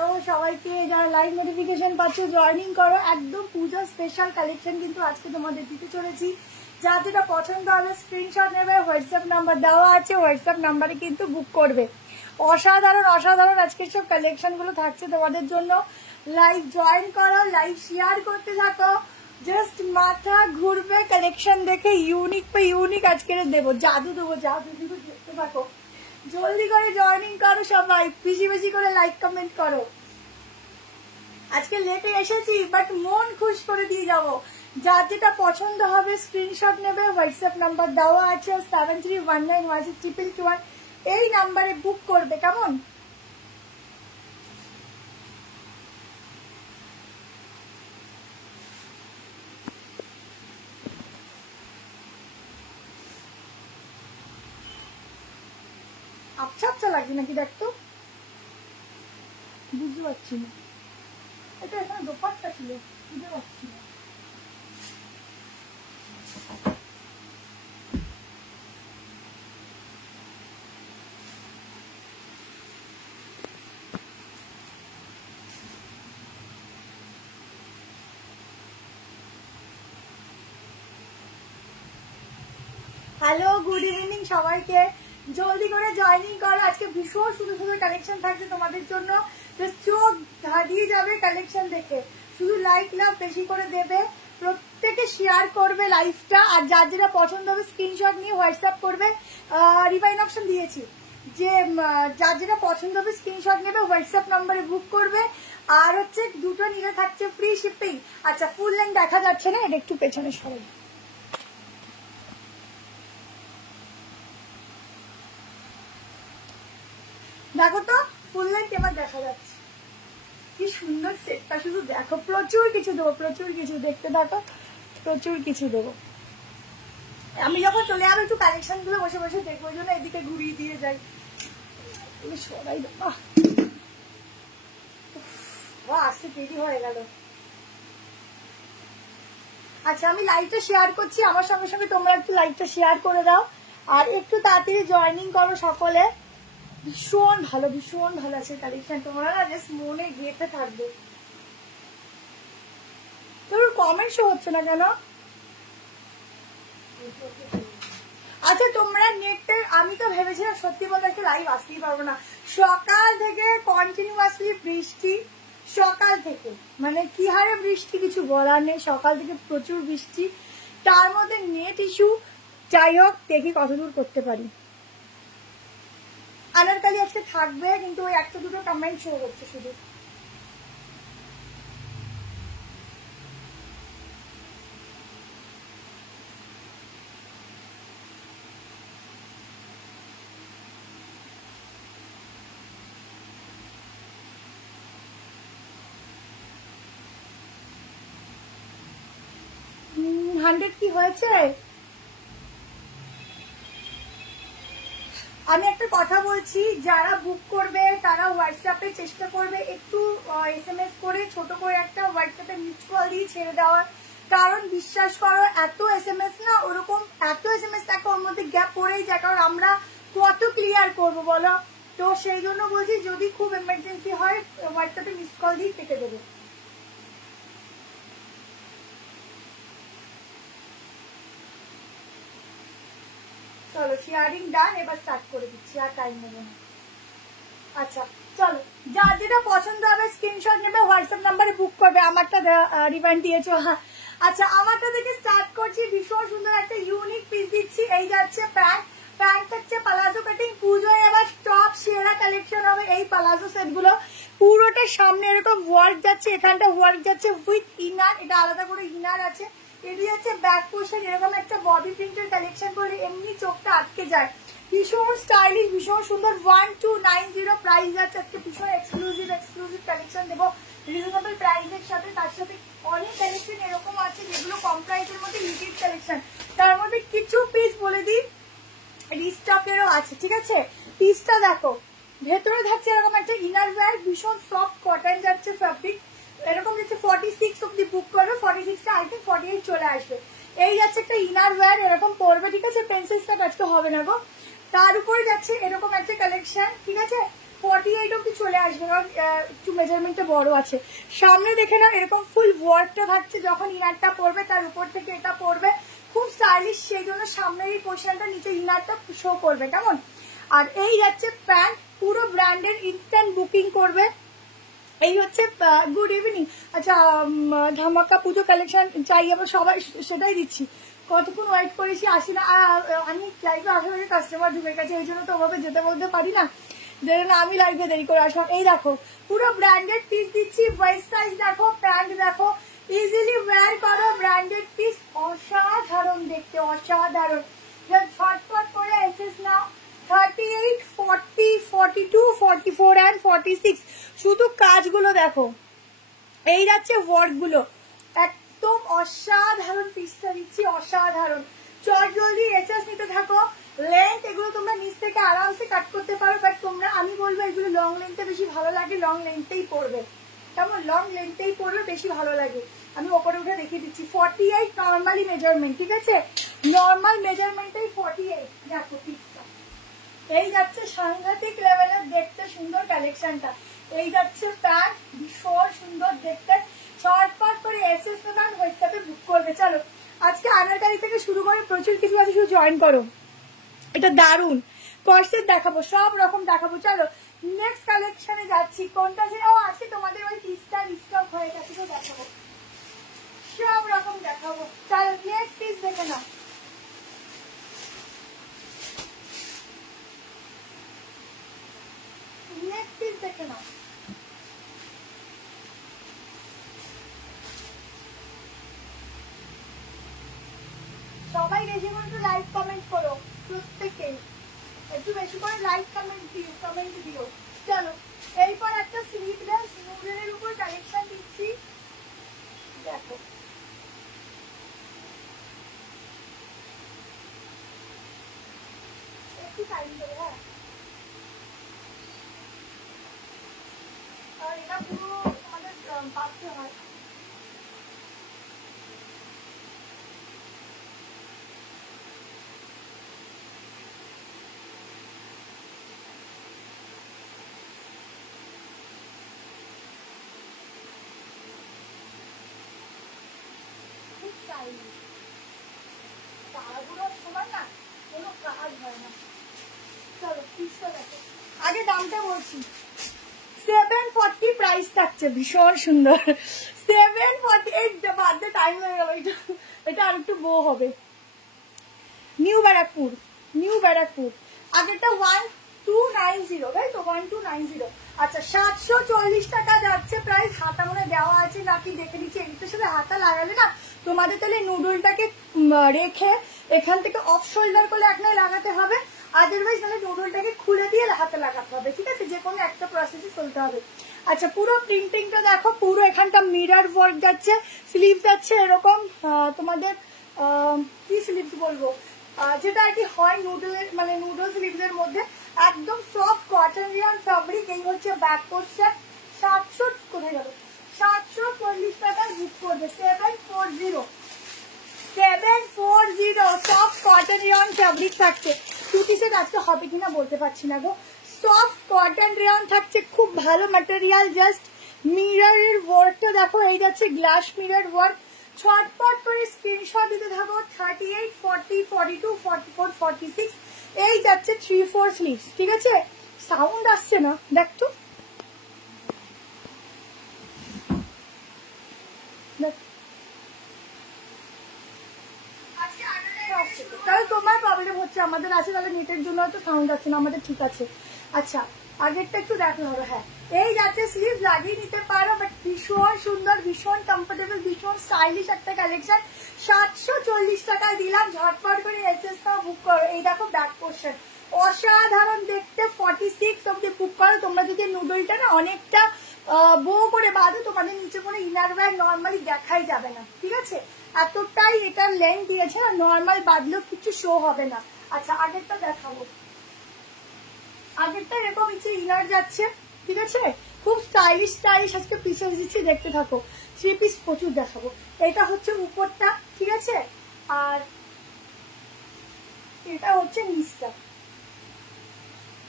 Hello সবাইকে, যারা live notification পাচ্ছ জয়েনিং করো। একদম পূজা স্পেশাল কালেকশন কিন্তু আজকে তোমাদের দিতে চলেছি। যার যেটা পছন্দ হবে স্ক্রিনশট নেবে, হোয়াটসঅ্যাপ নাম্বার দেওয়া আছে, হোয়াটসঅ্যাপ নাম্বারে কিন্তু বুক করবে। অসাধারণ অসাধারণ আজকের সব কালেকশনগুলো থাকছে তোমাদের জন্য। লাইভ জয়েন করো, লাইভ শেয়ার করতে থাকো, জাস্ট মাথা ঘুরবে কালেকশন দেখে। ইউনিক পে ইউনিক আজকের দেবো, জাদু দেবো, জাদু দেবো, দেখতে থাকো। জলদি করে জয়েনিং করো সবাই, বেশি বেশি করে লাইক কমেন্ট করো। আজকে লেটে এসেছি বাট মন খুশ করে দিয়ে যাবো। যার যেটা পছন্দ হবে স্ক্রিনশট নেবে, হোয়াটসঅ্যাপ নাম্বার দেওয়া আছে 73191621, এই নাম্বারে বুক করবে। কেমন? আচ্ছা আচ্ছা লাগছে নাকি দেখতো, বুঝতে পারছি না। এটা এখানে দোপাট্টা ছিল, বুঝতে পারছি না। হ্যালো, গুড ইভিনিং সবাইকে। জলদি করে জয়েনিং করো। আজকে ভীষণ সুন্দর সুন্দর কালেকশন থাকছে তোমাদের জন্য, চোখ ধাঁধিয়ে যাবে কালেকশন দেখে। শুধু লাইক লাভ বেশি করে দেবে, প্রত্যেকে শেয়ার করবে লাইভটা, আর যার যেটা পছন্দ হবে স্ক্রিনশট নিয়ে হোয়াটসঅ্যাপ করবে। রিভাইন অপশন দিয়েছি যে যার যেটা পছন্দ হবে স্ক্রিনশট নেবে, হোয়াটসঅ্যাপ নাম্বারে বুক করবে। আর হচ্ছে দুটো নিলে থাকছে ফ্রি শিপিং। আচ্ছা, ফুল লেন্থ দেখা যাচ্ছে না, এটা একটু পেছনে সরাই। দেখো তো ফুল লেন্থ এবার দেখা যাচ্ছে, কি সুন্দর সেটটা, শুধু দেখো। প্রচুর কিছু দেবো, প্রচুর কিছু, দেখতে দেখো, প্রচুর কিছু দেবো। আমি যখন চলে যাবো একটু কালেকশন গুলো বসে বসে দেখবো, ওই জন্য এদিকে ঘুরিয়ে দিয়ে যাই। সবাই আসতে দেরি হয়ে গেল। আচ্ছা, আমি লাইভটা শেয়ার করছি, আমার সঙ্গে সঙ্গে তোমরা একটু লাইভটা শেয়ার করে দাও, আর একটু তাড়াতাড়ি জয়েনিং করো সকলে। ভীষণ ভালো, ভীষণ ভালো আছে কালেকশন, তোমরা না জাস্ট মনে গেঁথে থাকবে। তোর কমেন্ট শো হচ্ছে না কেন? আচ্ছা, তোমরা নেটে, আমি তো ভেবেছিলাম সত্যি বলতে একটু লাইভ আসতেই পারবো না। সকাল থেকে কন্টিনিউয়াসলি বৃষ্টি, সকাল থেকে মানে কি হারে বৃষ্টি কিছু বলার নেই। সকাল থেকে প্রচুর বৃষ্টি, তার মধ্যে নেট ইস্যু। যাই হোক, দেখি কতদূর করতে পারি। আনারকালি আজকে থাকবে, কিন্তু ওই একটা দুটো কমেন্ট শো হচ্ছে শুধু। হান্ড্রেড কি হয়েছে? আমি একটা কথা বলছি, যারা বুক করবে তারা হোয়াটসঅ্যাপে চেষ্টা করবে একটু SMS করে, ছোট করে একটা হোয়াটসঅ্যাপে মিসড কল দিয়ে ছেড়ে দেওয়ার। কারণ বিশ্বাস করো, এত SMS না, ওরকম এত SMS থাকে, ওর মধ্যে গ্যাপ পড়েই যায়। কারণ আমরা কত ক্লিয়ার করবো বলো? তো সেই জন্য বলছি, যদি খুব এমার্জেন্সি হয় হোয়াটসঅ্যাপে মিসড কল দিয়ে কেটে দেবে। চলো, শেয়ারিং ডান, এবার স্টার্ট করে দিচ্ছি, আর টাইম নেবো না। আচ্ছা চলো, যার যেটা পছন্দ হবে স্ক্রিনশট নেবে, হোয়াটসঅ্যাপ নাম্বারে বুক করবে। আমারটা রিভাইন্ড দিয়েছো, হ্যাঁ। আচ্ছা, আমারটা থেকে স্টার্ট করছি। ভীষণ সুন্দর একটা ইউনিক পিস দিচ্ছি। এই যাচ্ছে প্যান্ট, প্যান্ট হচ্ছে পালাজো কাটিং। পুজোয় এবার টপ সেরা কালেকশন হবে এই পালাজো সেট গুলো। পুরোটা সামনে এরকম ওয়ার্ক যাচ্ছে, এখানটা ওয়ার্ক যাচ্ছে উইথ ইনার, এটা আলাদা করে ইনার আছে। এটি হচ্ছে ব্যাক পোর্শন, এরকম একটা বডি প্রিন্টের কালেকশন করলে এমনি চোখটা আটকে যায়। ভীষণ স্টাইলিশ, ভীষণ সুন্দর। 1290 প্রাইস আছে। আজকে ভীষণ এক্সক্লুসিভ কালেকশন দেবো রিজনেবল প্রাইসের সাথে। তার সাথে অনেক কালেকশন এরকম আছে যেগুলো কম প্রাইসের মধ্যে ইউনিক কালেকশন। তার মধ্যে কিছু পিস বলে দিই, রিস্টকেরও আছে, ঠিক আছে? পিসটা দেখো, ভেতরে থাকছে এরকম একটা ইনার ওয়্যার, ভীষণ সফট কটন যাচ্ছে ফ্যাব্রিক, এরকম যাচ্ছে 46 অব্দি বুক করবে, 46টা আই থিঙ্ক 48 চলে আসবে। এই যাচ্ছে একটা ইনার ওয়্যার, এরকম পরবে, ঠিক আছে? পেন্সিল স্টাফ আজকে হবে না গো। তার উপরে যাচ্ছে এরকম একটা কালেকশন, ঠিক আছে? 48 অব্দি চলে আসবে, কারণ একটু মেজারমেন্টটা বড় আছে। সামনে দেখে নাও এরকম ফুল ওয়ার্কটা থাকছে, যখন ইনারটা পরবে তার উপর থেকে এটা পরবে, খুব স্টাইলিশ, সেই জন্য সামনের এই পোর্শনটা, নিচে ইনারটা শো করবে, কেমন। আর এই যাচ্ছে প্যান্ট, পুরো ব্র্যান্ডের, ইনস্ট্যান্ট বুকিং করবে। এই হচ্ছে গুড ইভিনিং। আচ্ছা, ধামাকা পুজো কালেকশন চাই আমরা সবাই, সেটাই দিচ্ছি। কতক্ষণ ওয়েট করেছি, আসি না। আমি লাইভে আসার আগে কাস্টমার ঢুকে গেছে, এই জন্য তো ওভাবে যেতে বলতে পারি না, না আমি লাইভে দেরি করে আসলাম। এই দেখো পুরো ব্র্যান্ডেড পিস দিচ্ছি, ওয়েস্ট সাইজ দেখো, প্যান্ট দেখো, ইজিলি ওয়্যার করো, ব্র্যান্ডেড পিস, অসাধারণ দেখতে, অসাধারণ। ঝটপট করে এসেস নাও। 38, 40, 42, 44 and 46। শুধু কাজগুলো দেখো, এই যাচ্ছে ওয়ার্ক গুলো, একদম অসাধারণ পিসটা দিচ্ছি, অসাধারণ। চট জলদি এসএস নিতে থাকো। লেন্থ এগুলো তোমরা নিচ থেকে আরামসে কাট করতে পারো, বাট তোমরা, আমি বলবো এগুলো লং লেন্থে বেশি ভালো লাগে, লং লেন্থেই পড়বে, কেমন, লং লেন্থেই পড়বে, বেশি ভালো লাগে। আমি ওপরে উঠে দেখিয়ে দিচ্ছি। 48 নর্মালি মেজারমেন্ট, ঠিক আছে, নর্মাল মেজারমেন্টেই 48। দেখো পিসটা, এই যাচ্ছে সাংঘাতিক লেভেলের দেখতে সুন্দর কালেকশনটা। এই যাচ্ছে প্যান্ট, ভীষণ সুন্দর দেখতে। চটপট করে এসএস প্যান্ট হোয়াটসঅ্যাপে বুক করবে। চলো আজকে আনারকালি থেকে শুরু করে প্রচুর কিছু আছে, শুধু জয়েন করো। এটা দারুন কর্সেট দেখাবো, সব রকম দেখাবো। চলো নেক্সট কালেকশনে যাচ্ছি। কোনটা যে, ও আজকে তোমাদের ওই পিসটা স্টক হয়ে গেছে, তো দেখাবো, সব রকম দেখাবো। চলো নেক্সট পিস দেখে নাও। নেক্সট পিস দেখে নাও। সবাই বেশি করে একটু লাইক কমেন্ট করো, প্রত্যেকে একটু বেশি করে লাইক কমেন্ট দিও। চলো এরপর একটা স্লিভলেস নুডলের উপর কালেকশন দিচ্ছি, দেখো একটু টাইম দেবে। হ্যাঁ, আর এটা পুরো তোমাদের পাচ্ছে হয়। তাড়াহুড়োর সময় না কোনো কাজ হয় না। চলো পিসটা দেখো, আগে দামটা বলছি। 740 প্রাইস থাকছে, ভীষণ সুন্দর। 740 বাদে টাইম হয়ে গেল, এটা আর একটু বো হবে। New Barrackpore, new Barrackpore. আগেরটা 1290, তাই তো, 1290। আচ্ছা 740 টাকা যাচ্ছে প্রাইস। হাতা মনে দেওয়া আছে নাকি দেখে নিচ্ছি, এটার সাথে হাতা লাগালে না তোমাদের তাহলে নুডলটাকে রেখে এখান থেকে অফ শোল্ডার করলে এক নয় লাগাতে হবে, আদারওয়াইজ তাহলে নুডলটাকে খুলে দিয়ে হাতে লাগাতে হবে, ঠিক আছে, যে কোনো একটা প্রসেসে চলতে হবে। আচ্ছা পুরো প্রিন্টিংটা দেখো, পুরো এখানটা মিরর ওয়ার্ক যাচ্ছে, স্লিভ যাচ্ছে এরকম তোমাদের কি স্লিভস বলবো, যেটা আর কি হয় নুডলের, মানে নুডল স্লিভসের মধ্যে, একদম সফট কটন রিয়ন ফ্যাব্রিক। এই হচ্ছে ব্যাক পোর্শন। 700 কোথায় গেল, 740 টাকায় বুক করবে। 740 সফট কটন রিয়ন ফ্যাব্রিক থাকছে। টুটি সেট আজকে হবে কিনা বলতে পারছি না গো। সফট কটন রিয়ন থাকছে, খুব ভালো ম্যাটেরিয়াল। জাস্ট মিররের ওয়ার্কটা দেখো, এই যাচ্ছে গ্লাস মিরর ওয়ার্ক। ছটপট করে স্ক্রিনশট দিতে থাকো। 38, 40, 42, 44, 46 এই যাচ্ছে 3/4 স্লিভস, ঠিক আছে। সাউন্ড আসছে না দেখ তো, তাহলে তোমার প্রবলেম হচ্ছে, আমাদের আছে, তাহলে নেটের জন্য হয়তো সাউন্ড আসছে না, আমাদের ঠিক আছে। আচ্ছা আগেরটা একটু দেখতে হবে। হ্যাঁ এই যাচ্ছে স্লিভ, লাগিয়ে নিতে পারো, বাট ভীষণ সুন্দর, ভীষণ কমফোর্টেবল, ভীষণ স্টাইলিশ একটা কালেকশন। 740 টাকায় দিলাম, ঝটপট করে এসএসটা বুক করো। এই দেখো ব্যাক পোর্শন, অসাধারণ দেখতে। 46 অব্দি বুক করো। তোমরা যদি নুডলটা না অনেকটা বো করে বাঁধো, তোমাদের নিচে কোনো ইনার ওয়্যার নর্মালি দেখাই যাবে না, ঠিক আছে, এতটাই এটার লেন্থ দিয়েছে না, নর্মাল বাঁধলেও কিছু শো হবে না। আচ্ছা আগেরটা দেখাবো, আগেরটা এরকম নিচে ইনার যাচ্ছে, ঠিক আছে, খুব স্টাইলিশ স্টাইলিশ আজকে পিসেস দিচ্ছি, দেখতে থাকো। 3 পিস প্রচুর দেখাবো। এটা হচ্ছে উপরটা, ঠিক আছে, আর এটা হচ্ছে নিচটা।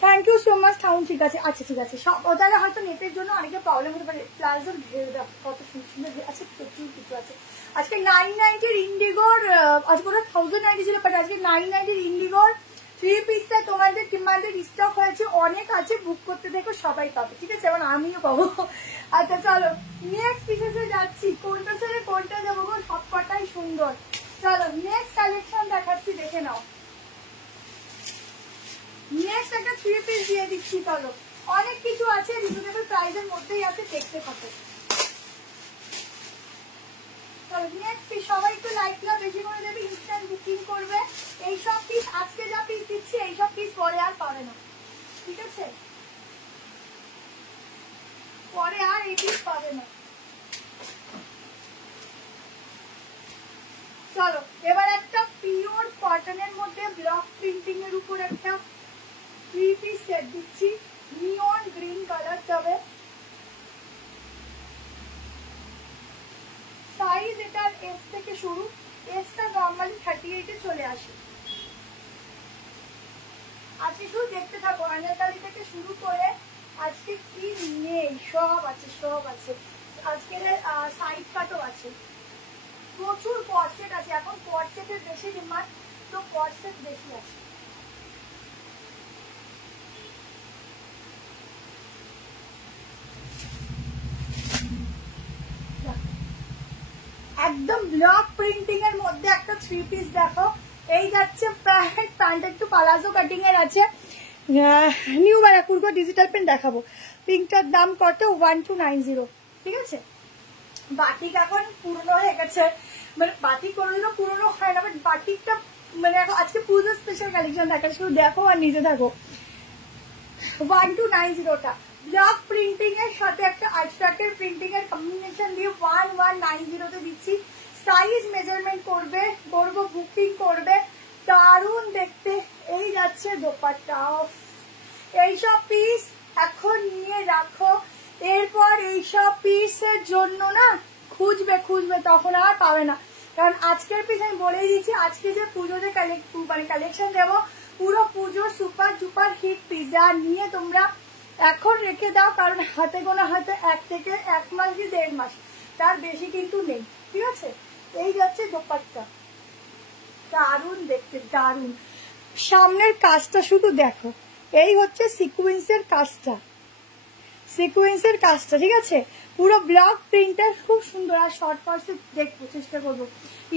Thank you so much town. ঠিক আছে, আচ্ছা ঠিক আছে, সব তাহলে হয়তো নেটের জন্য অনেকে প্রবলেম হতে পারে। প্লাজোর ঘের দেখো কত সুন্দর আছে, প্রচুর কিছু আছে। আজকে 990 ইন্ডিগোর, আজকে ওটা 1090 ছিল, বাট আজকে 990 ইন্ডিগোর 3 পিসটা তোমাদের ডিমান্ডেড স্টক হয়েছে, অনেক আছে, বুক করতে দেখো সবাই পাবে, ঠিক আছে, এবং আমিও পাবো। আচ্ছা চলো নেক্সট পিসে যাচ্ছি, কোনটা ছেড়ে কোনটা যাবো, সব কটাই সুন্দর। চলো নেক্সট কালেকশন দেখাচ্ছি, দেখে নাও। নেক্সট একটা 3 পিস দিয়ে দিচ্ছি, চলো অনেক কিছু আছে, রিজনেবল প্রাইসের মধ্যেই আছে, দেখতে পাবে। চলো নেক্সট পিস, সবাই একটু লাইকটা বেশি করে দেবে, ইনস্ট্যান্ট বুকিং করবে। এইসব পিস আজকে যা পিস দিচ্ছি এইসব পিস পরে আর পাবে না, ঠিক আছে, পরে আর এই পিস পাবে না। চলো এবার একটা পিওর কটনের মধ্যে ব্লক প্রিন্টিং এর উপর একটা 3 পিস সেট দিচ্ছি, নিয়ন গ্রিন কালার তবে সাইজ এটার এস থেকে শুরু, এসটা নর্মালি 38 এ চলে আসে। আজকে শুধু দেখতে থাকো, আনারকালি থেকে শুরু করে আজকে কি নেই সব আছে, সব আছে। আজকে সাইড কাটও আছে, প্রচুর কর্সেট আছে, এখন কর্সেটের বেশি ডিমান্ড, তো কর্সেট বেশি আছে। একদম ব্লক প্রিন্টিং এর মধ্যে একটা 3 পিস দেখো, এই যাচ্ছে প্যান্ট, প্যান্ট একটু পালাজো কাটিং এর আছে, নিউ ব্যারাকুড় ডিজিটাল প্রিন্ট দেখাবো। পিঙ্কটার দাম কত? 1290, ঠিক আছে। বাটিক এখন পুরনো হয়ে গেছে, মানে বাটিক কোনোদিনও পুরনো হয় না, বাট বাটিকটা মানে এখন আজকে পুজো স্পেশাল কালেকশন দেখা, শুধু দেখো আর নিজে থাকো। 1290টা ব্লক প্রিন্টিং এর সাথে একটা আজরাকের প্রিন্টিং এর কম্বিনেশন দিয়ে 1190 দিচ্ছি। সাইজ মেজারমেন্ট করবে, করবো বুকিং করবে, দারুণ দেখতে। এই যাচ্ছে দোপাট্টা, এইসব পিস এখন নিয়ে রাখো, এরপর এইসব পিসের জন্য না খুঁজবে খুঁজবে, তখন আর পাবে না। কারণ আজকের পিস আমি বলেই দিচ্ছি, আজকে যে পুজোতে কালেকশন দেবো পুরো পুজো সুপার সুপার হিট পিস, যা নিয়ে তোমরা এখন রেখে দাও, কারণ হাতে গোনা হয়তো 1 থেকে 1 মাস কি 1.5 মাস, তার বেশি কিন্তু নেই, ঠিক আছে। এই যাচ্ছে দোপাট্টা, দারুণ দেখতে, দারুণ। সামনের কাজটা শুধু দেখো, এই হচ্ছে সিকুয়েন্সের কাজটা, সিকুয়েন্সের কাজটা, ঠিক আছে, পুরো ব্লক প্রিন্টার খুব সুন্দর। আর শর্ট পার্সে দেখবো, চেষ্টা করবো,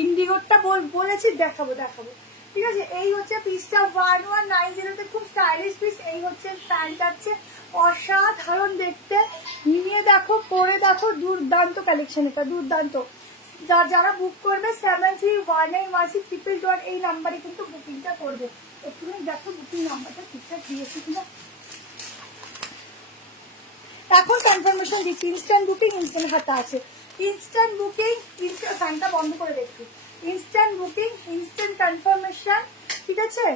ইন্ডিগোরটা বলেছি দেখাবো দেখাবো, ঠিক আছে। এই হচ্ছে পিসটা 1190 খুব স্টাইলিশ পিস। এই হচ্ছে প্যান্ট আছে, অসাধারণ দেখতে, নিয়ে দেখো, পরে দেখো, দুর্দান্ত কালেকশন, এটা দুর্দান্ত। যারা বুক করবে 73191622 এই নাম্বারে কিন্তু বুকিংটা করবে। একটুখানি দেখো বুকিং নাম্বারটা ঠিকঠাক দিয়েছি কিনা, এখন কনফার্মেশন দিচ্ছি। ইনস্ট্যান্ট বুকিং, ইনস্ট্যান্ট হাতা আছে, ইনস্ট্যান্ট বুকিং, ফ্যানটা বন্ধ করে দেখছি, ইনস্ট্যান্ট বুকিং, ইনস্ট্যান্ট কনফার্মেশন, ঠিক আছে।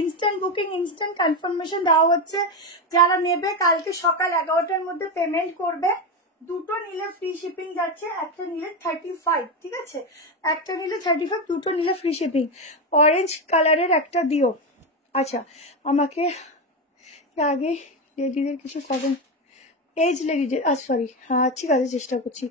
ইনস্ট্যান্ট বুকিং, ইনস্ট্যান্ট কনফার্মেশন দেওয়া হচ্ছে। যারা নেবে কালকে সকাল 11টার মধ্যে পেমেন্ট করবে। দুটো নিলে ফ্রি শিপিং যাচ্ছে, একটা নিলে 35, ঠিক আছে, একটা নিলে 35, দুটো নিলে ফ্রি শিপিং। অরেঞ্জ কালারের একটা দিও। আচ্ছা আমাকে আগে লেডিদের কিছু ফরেন এজ লেডিদের, সরি, হ্যাঁ ঠিক আছে, চেষ্টা করছি।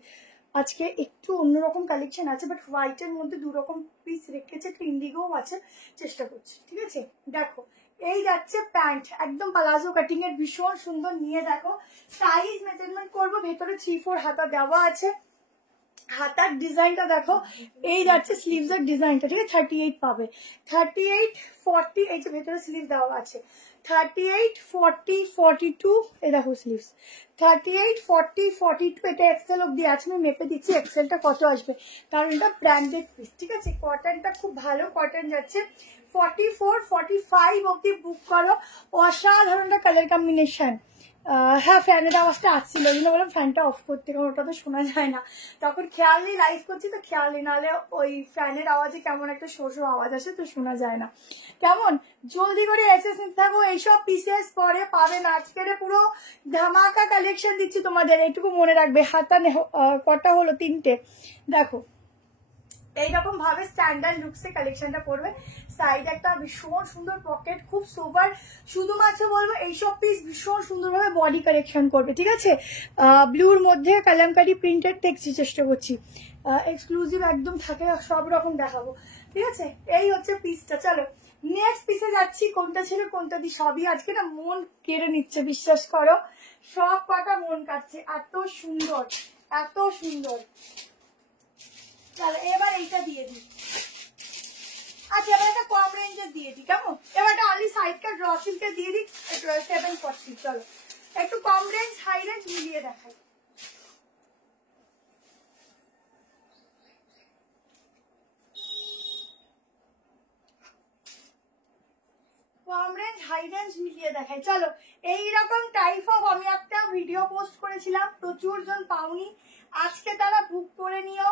আজকে একটু অন্যরকম কালেকশন আছে, বাট হোয়াইটের মধ্যে 2 রকম পিস রেখেছে, একটা ইন্ডিগো আছে, চেষ্টা করছি, ঠিক আছে। দেখো এই যাচ্ছে প্যান্ট, একদম পালাজো কাটিং এর, ভীষণ সুন্দর, নিয়ে দেখো। সাইজ মেজারমেন্ট করবো, ভেতরে 3-4 হাতা দেওয়া আছে। হাতার ডিজাইনটা দেখো, এই যাচ্ছে স্লিভস এর ডিজাইনটা, ঠিক আছে, 38 পাবে, 38, 40, এই যে ভেতরে স্লিভ দেওয়া আছে, 38, 40, 42, এই দেখো স্লিভস, 38, 40, 42, এটা এক্সেল অব্দি আছে, আমি মেপে দিচ্ছি এক্সেলটা কত আসবে, কারণ এটা ব্র্যান্ডেড পিস, ঠিক আছে। কটনটা খুব ভালো কটন যাচ্ছে, 44, 45 অব্দি বুক করো। অসাধারণ কালার কম্বিনেশন। হ্যাঁ ফ্যানের আওয়াজটা আসছিল, ওই জন্য বললাম ফ্যানটা অফ করতে, কারণ ওটা তো শোনা যায় না, তখন খেয়াল নেই লাইভ করছি তো খেয়াল নেই, নাহলে ওই ফ্যানের আওয়াজে কেমন একটা শোষো আওয়াজ আসে, তো শোনা যায় না। কেমন জলদি করে এসে নিতে থাকো, এইসব পিসেস পরে পাবে না। আজকের পুরো ধামাকা কালেকশন দিচ্ছি তোমাদের, এইটুকু মনে রাখবে। হাতা কটা হলো? 3টে। দেখো এইরকম ভাবে স্ট্যান্ডার্ড লুকসে কালেকশনটা পড়বে। সাইডে একটা ভীষণ সুন্দর পকেট, খুব সোবার। শুধুমাত্র বলবো এইসব পিস ভীষণ সুন্দরভাবে বডি কালেকশন করবে, ঠিক আছে। ব্লুর মধ্যে কালামকারি প্রিন্টেড দেখছি, চেষ্টা করছি এক্সক্লুসিভ একদম থাকে, সব রকম দেখাবো, ঠিক আছে। এই হচ্ছে পিসটা। চলো নেক্সট পিসে যাচ্ছি। কোনটা ছিল কোনটা দি সবই আজকে না মন কেড়ে নিচ্ছে, বিশ্বাস করো, সব কটা মন কাটছে, এত সুন্দর এত সুন্দর। চলো এবার এইটা দিয়ে দিই। আচ্ছা এবার একটা কম রেঞ্জের দিয়ে দিই, কেমন? এবার একটা অনলি সাইড কাট র সিল্কের দিয়ে দিই 740। চলো একটু কম রেঞ্জ হাই রেঞ্জ মিলিয়ে দেখাই। কম রেঞ্জ হাই রেঞ্জ মিলিয়ে দেখাই। চলো এইরকম টাইপ অফ আমি একটা ভিডিও পোস্ট করেছিলাম, প্রচুর জন পাওনি, আজকে তারা বুক করে নিও।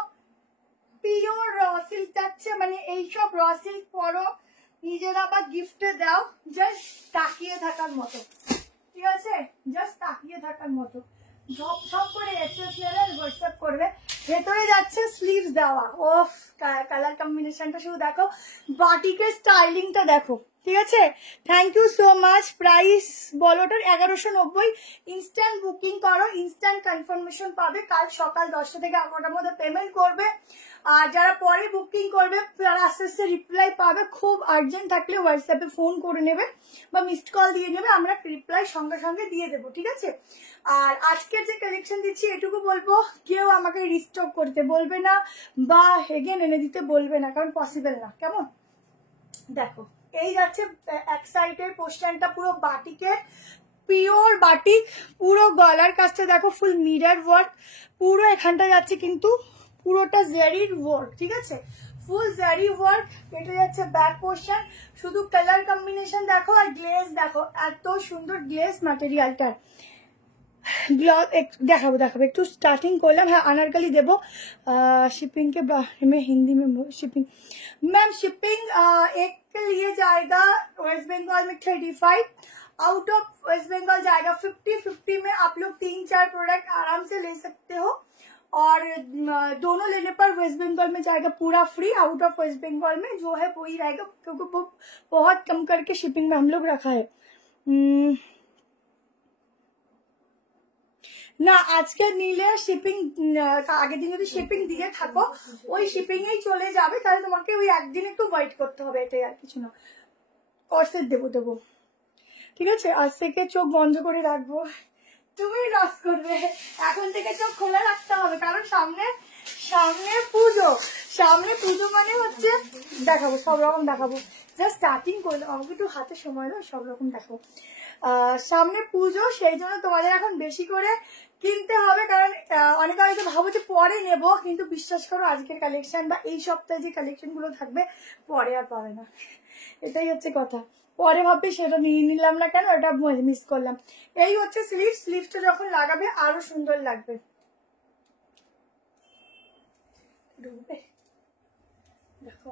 পিওর র সিল্ক যাচ্ছে, মানে এইসব র সিল্ক পরো, নিজেরা বা গিফটে দাও, জাস্ট তাকিয়ে থাকার মতো, ঠিক আছে, জাস্ট তাকিয়ে থাকার মতো। ঝপ ঝপ করে এসএস নেবে, হোয়াটসঅ্যাপ করবে। ভেতরে যাচ্ছে স্লিভস দেওয়া, ওফ কালার কম্বিনেশনটা শুধু দেখো, বাটিকের স্টাইলিংটা দেখো, ঠিক আছে। Thank you so much. Price বলোটার 1190। ইনস্ট্যান্ট বুকিং করো, ইনস্ট্যান্ট কনফার্মেশন পাবে। কাল সকাল 10টা থেকে 11টার মধ্যে পেমেন্ট করবে। আর যারা পরে বুকিং করবে তারা আস্তে আস্তে রিপ্লাই পাবে। খুব আর্জেন্ট থাকলে হোয়াটসঅ্যাপে ফোন করে নেবে বা মিসড কল দিয়ে নেবে, আমরা রিপ্লাই সঙ্গে সঙ্গে দিয়ে দেবো, ঠিক আছে। আর আজকের যে কালেকশন দিচ্ছি এটুকু বলবো, কেউ আমাকে রিস্টক করতে বলবে না বা হেগেন এনে দিতে বলবে না, কারণ পসিবল না, কেমন। দেখো এই যাচ্ছে এক সাইডের পোর্শনটা পুরো বাটিকের, পিওর বাটিক, পুরো গলার কাজটা দেখো ফুল মিরর ওয়ার্ক, পুরো এখানটা যাচ্ছে কিন্তু পুরোটা জারির ওয়ার্ক, ঠিক আছে, ফুল জারি ওয়ার্ক। এটা যাচ্ছে ব্যাক পোর্শন, শুধু কালার কম্বিনেশন দেখো আর গ্লেজ দেখো, এত সুন্দর গ্লেজ ম্যাটেরিয়ালটার। দেখাবো একটু स्टार्टिंग করলাম। হ্যাঁ अनारकली देबो शिपिंग के बारे में हिंदी में शिपिंग मैम शिपिंग एक के लिए जाएगा वेस्ट बंगाल में 35, आउट ऑफ वेस्ट बंगाल जाएगा 50 में। आप लोग 3-4 प्रोडक्ट आराम से ले सकते हो, और दोनों लेने पर वेस्ट बंगाल में जाएगा पूरा free. Out of West Bengal में जो है वही रहेगा, क्योंकि बहुत कम करके शिपिंग में हम लोग रखा है। না আজকে নিলে শিপিং আগের দিন যদি শিপিং দিয়ে থাকো ওই শিপিং এই চলে যাবে, তাহলে তোমাকে ওই একদিন একটু ওয়েট করতে হবে, এটাই আর কিছু না। কর্সেট দেবো, ঠিক আছে। আজ থেকে চোখ বন্ধ করে রাখবো, তুমি রস করবে, এখন থেকে চোখ খোলা রাখতে হবে, কারণ সামনে পুজো মানে হচ্ছে দেখাবো, সব রকম দেখাবো। জাস্ট স্টার্টিং করলাম, আমাকে একটু হাতে সময় দাও, সব রকম দেখাবো। সামনে পুজো, সেই জন্য তোমাদের এখন বেশি করে কিনতে হবে, কারণ অনেকে হয়তো ভাবো যে পরে নেব, কিন্তু বিশ্বাস করো আজকের কালেকশন বা এই সপ্তাহে যে কালেকশন গুলো থাকবে পরে আর পাবে না, এটাই হচ্ছে কথা। পরে ভাববে সেটা নিয়ে নিলাম না কেন, এটা মিস করলাম। এই হচ্ছে স্লিভসটা যখন লাগাবে আরো সুন্দর লাগবে। দেখো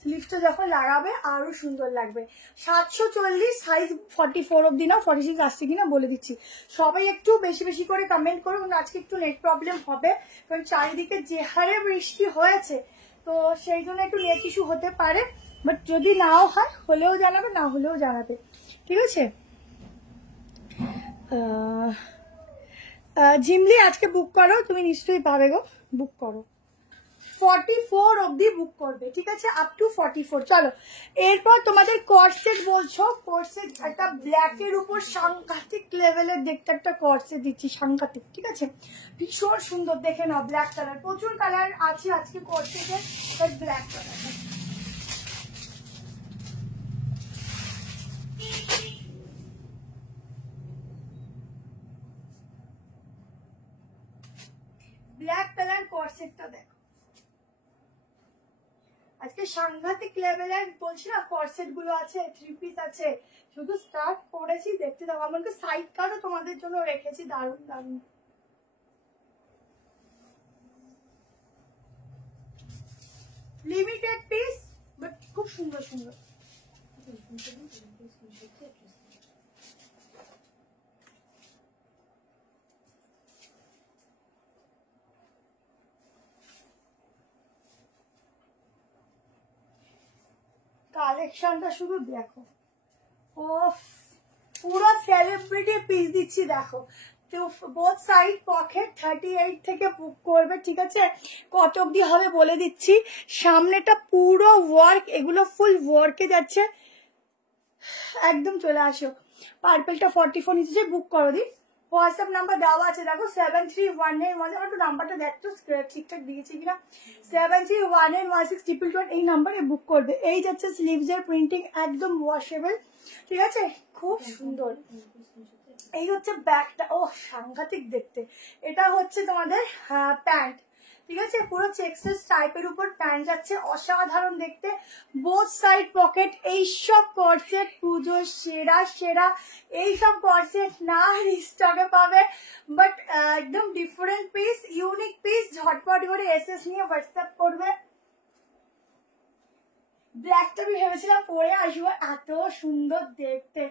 স্লিভসটা যখন লাগাবে আরো সুন্দর লাগবে। 740 সাইজ 44 অব্দি না, 46 আসছে কিনা বলে দিচ্ছি। সবাই একটু বেশি বেশি করে কমেন্ট করো, কারণ আজকে একটু নেট প্রবলেম হবে, কারণ চারিদিকে যে হারে বৃষ্টি হয়েছে, তো সেই জন্য একটু নেট ইস্যু হতে পারে। বাট যদি নাও হয়, হলেও জানাবে, না হলেও জানাবে, ঠিক আছে। ঝিমলি আজকে বুক করো, তুমি নিশ্চয়ই পাবে গো, বুক করো। 44 অব্দি বুক করবে, ঠিক আছে, আপ টু 44। চলো এরপর তোমাদের কর্সেট বলছো, কর্সেট একটা ব্ল্যাকের উপর সাংঘাতিক লেভেলের দেখতে একটা কর্সেট দিচ্ছি, সাংঘাতিক, ঠিক আছে, ভীষণ সুন্দর। দেখে নাও ব্ল্যাক কালার, প্রচুর কালার আছে আজকে কর্সেটের, ব্ল্যাক কালার। ব্ল্যাক কালার কর্সেটটা দেখো, আজকে সাংঘাতিক লেভেলের বলছি না কর্সেট গুলো আছে, 3 পিস আছে, শুধু স্টার্ট করেছি, দেখতে দাও। আমাকে সাইড কার্ডও তোমাদের জন্য রেখেছি, দারুণ দারুণ। লিমিটেড পিস বাট খুব সুন্দর সুন্দর। কালেকশনটা শুধু দেখো, ও পুরো সেলিব্রিটি পিস দিচ্ছি দেখো। তো বোথ সাইড পকেট 38 থেকে বুক করবে, ঠিক আছে? কত অবধি হবে বলে দিচ্ছি। সামনেটা পুরো ওয়ার্ক, এগুলো ফুল ওয়ার্কে যাচ্ছে একদম। চলে আসো, পার্পেলটা 44 নিচে বুক করো দি। হোয়াটসঅ্যাপ নাম্বার দেওয়া আছে দেখো 7319, আমার একটু নাম্বারটা দেখতো ঠিকঠাক দিয়েছি কিনা। 73191622 এই নাম্বারে বুক করবে। এই যাচ্ছে স্লিভসের প্রিন্টিং, একদম ওয়াশেবল, ঠিক আছে? খুব সুন্দর। এই হচ্ছে ব্যাগটা, ও সাংঘাতিক দেখতে। এটা হচ্ছে তোমাদের প্যান্ট, ঠিক আছে? পুরো চেক্সেস টাইপের উপর প্যান্ট যাচ্ছে, অসাধারণ দেখতে। Both side pocket. এইসব কর্সেট পুজোর সেরা সেরা, এইসব কর্সেট না স্টকে পাবে, বাট একদম ডিফারেন্ট পিস, ইউনিক পিস। ঝটপট করে এসএস নিয়ে হোয়াটসঅ্যাপ করবে। ব্ল্যাকটা আমি ভেবেছিলাম পরে আসবো, এত সুন্দর দেখতে।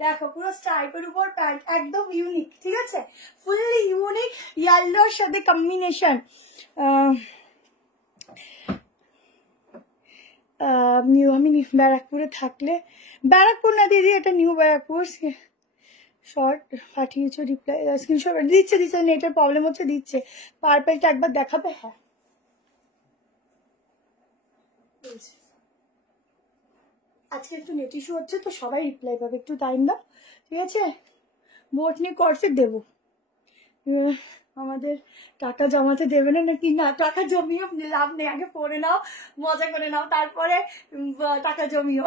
দেখো পুরো স্ট্রাইপের উপর প্যান্ট, একদম ইউনিক, ঠিক আছে? ফুললি ইউনিক, ইয়েলোর সাথে কম্বিনেশন। আমি ব্যারাকপুরে থাকলে, ব্যারাকপুর না দিদি, এটা নিউ ব্যারাকপুর। শর্ট পাঠিয়েছো, রিপ্লাই স্ক্রিনশট দিচ্ছে, নেটের প্রবলেম হচ্ছে, দিচ্ছে। পার্পেলটা একবার দেখাবে? হ্যাঁ আজকে একটু নেট ইস্যু হচ্ছে, তো সবাই রিপ্লাই পাবে, একটু টাইম দাও, ঠিক আছে? বোটনি কর্সে দেবো, আমাদের টাকা জমাতে দেবে না নাকি? না, টাকা জমিও লাভ নেই, আগে পড়ে নাও, মজা করে নাও, তারপরে টাকা জমিও।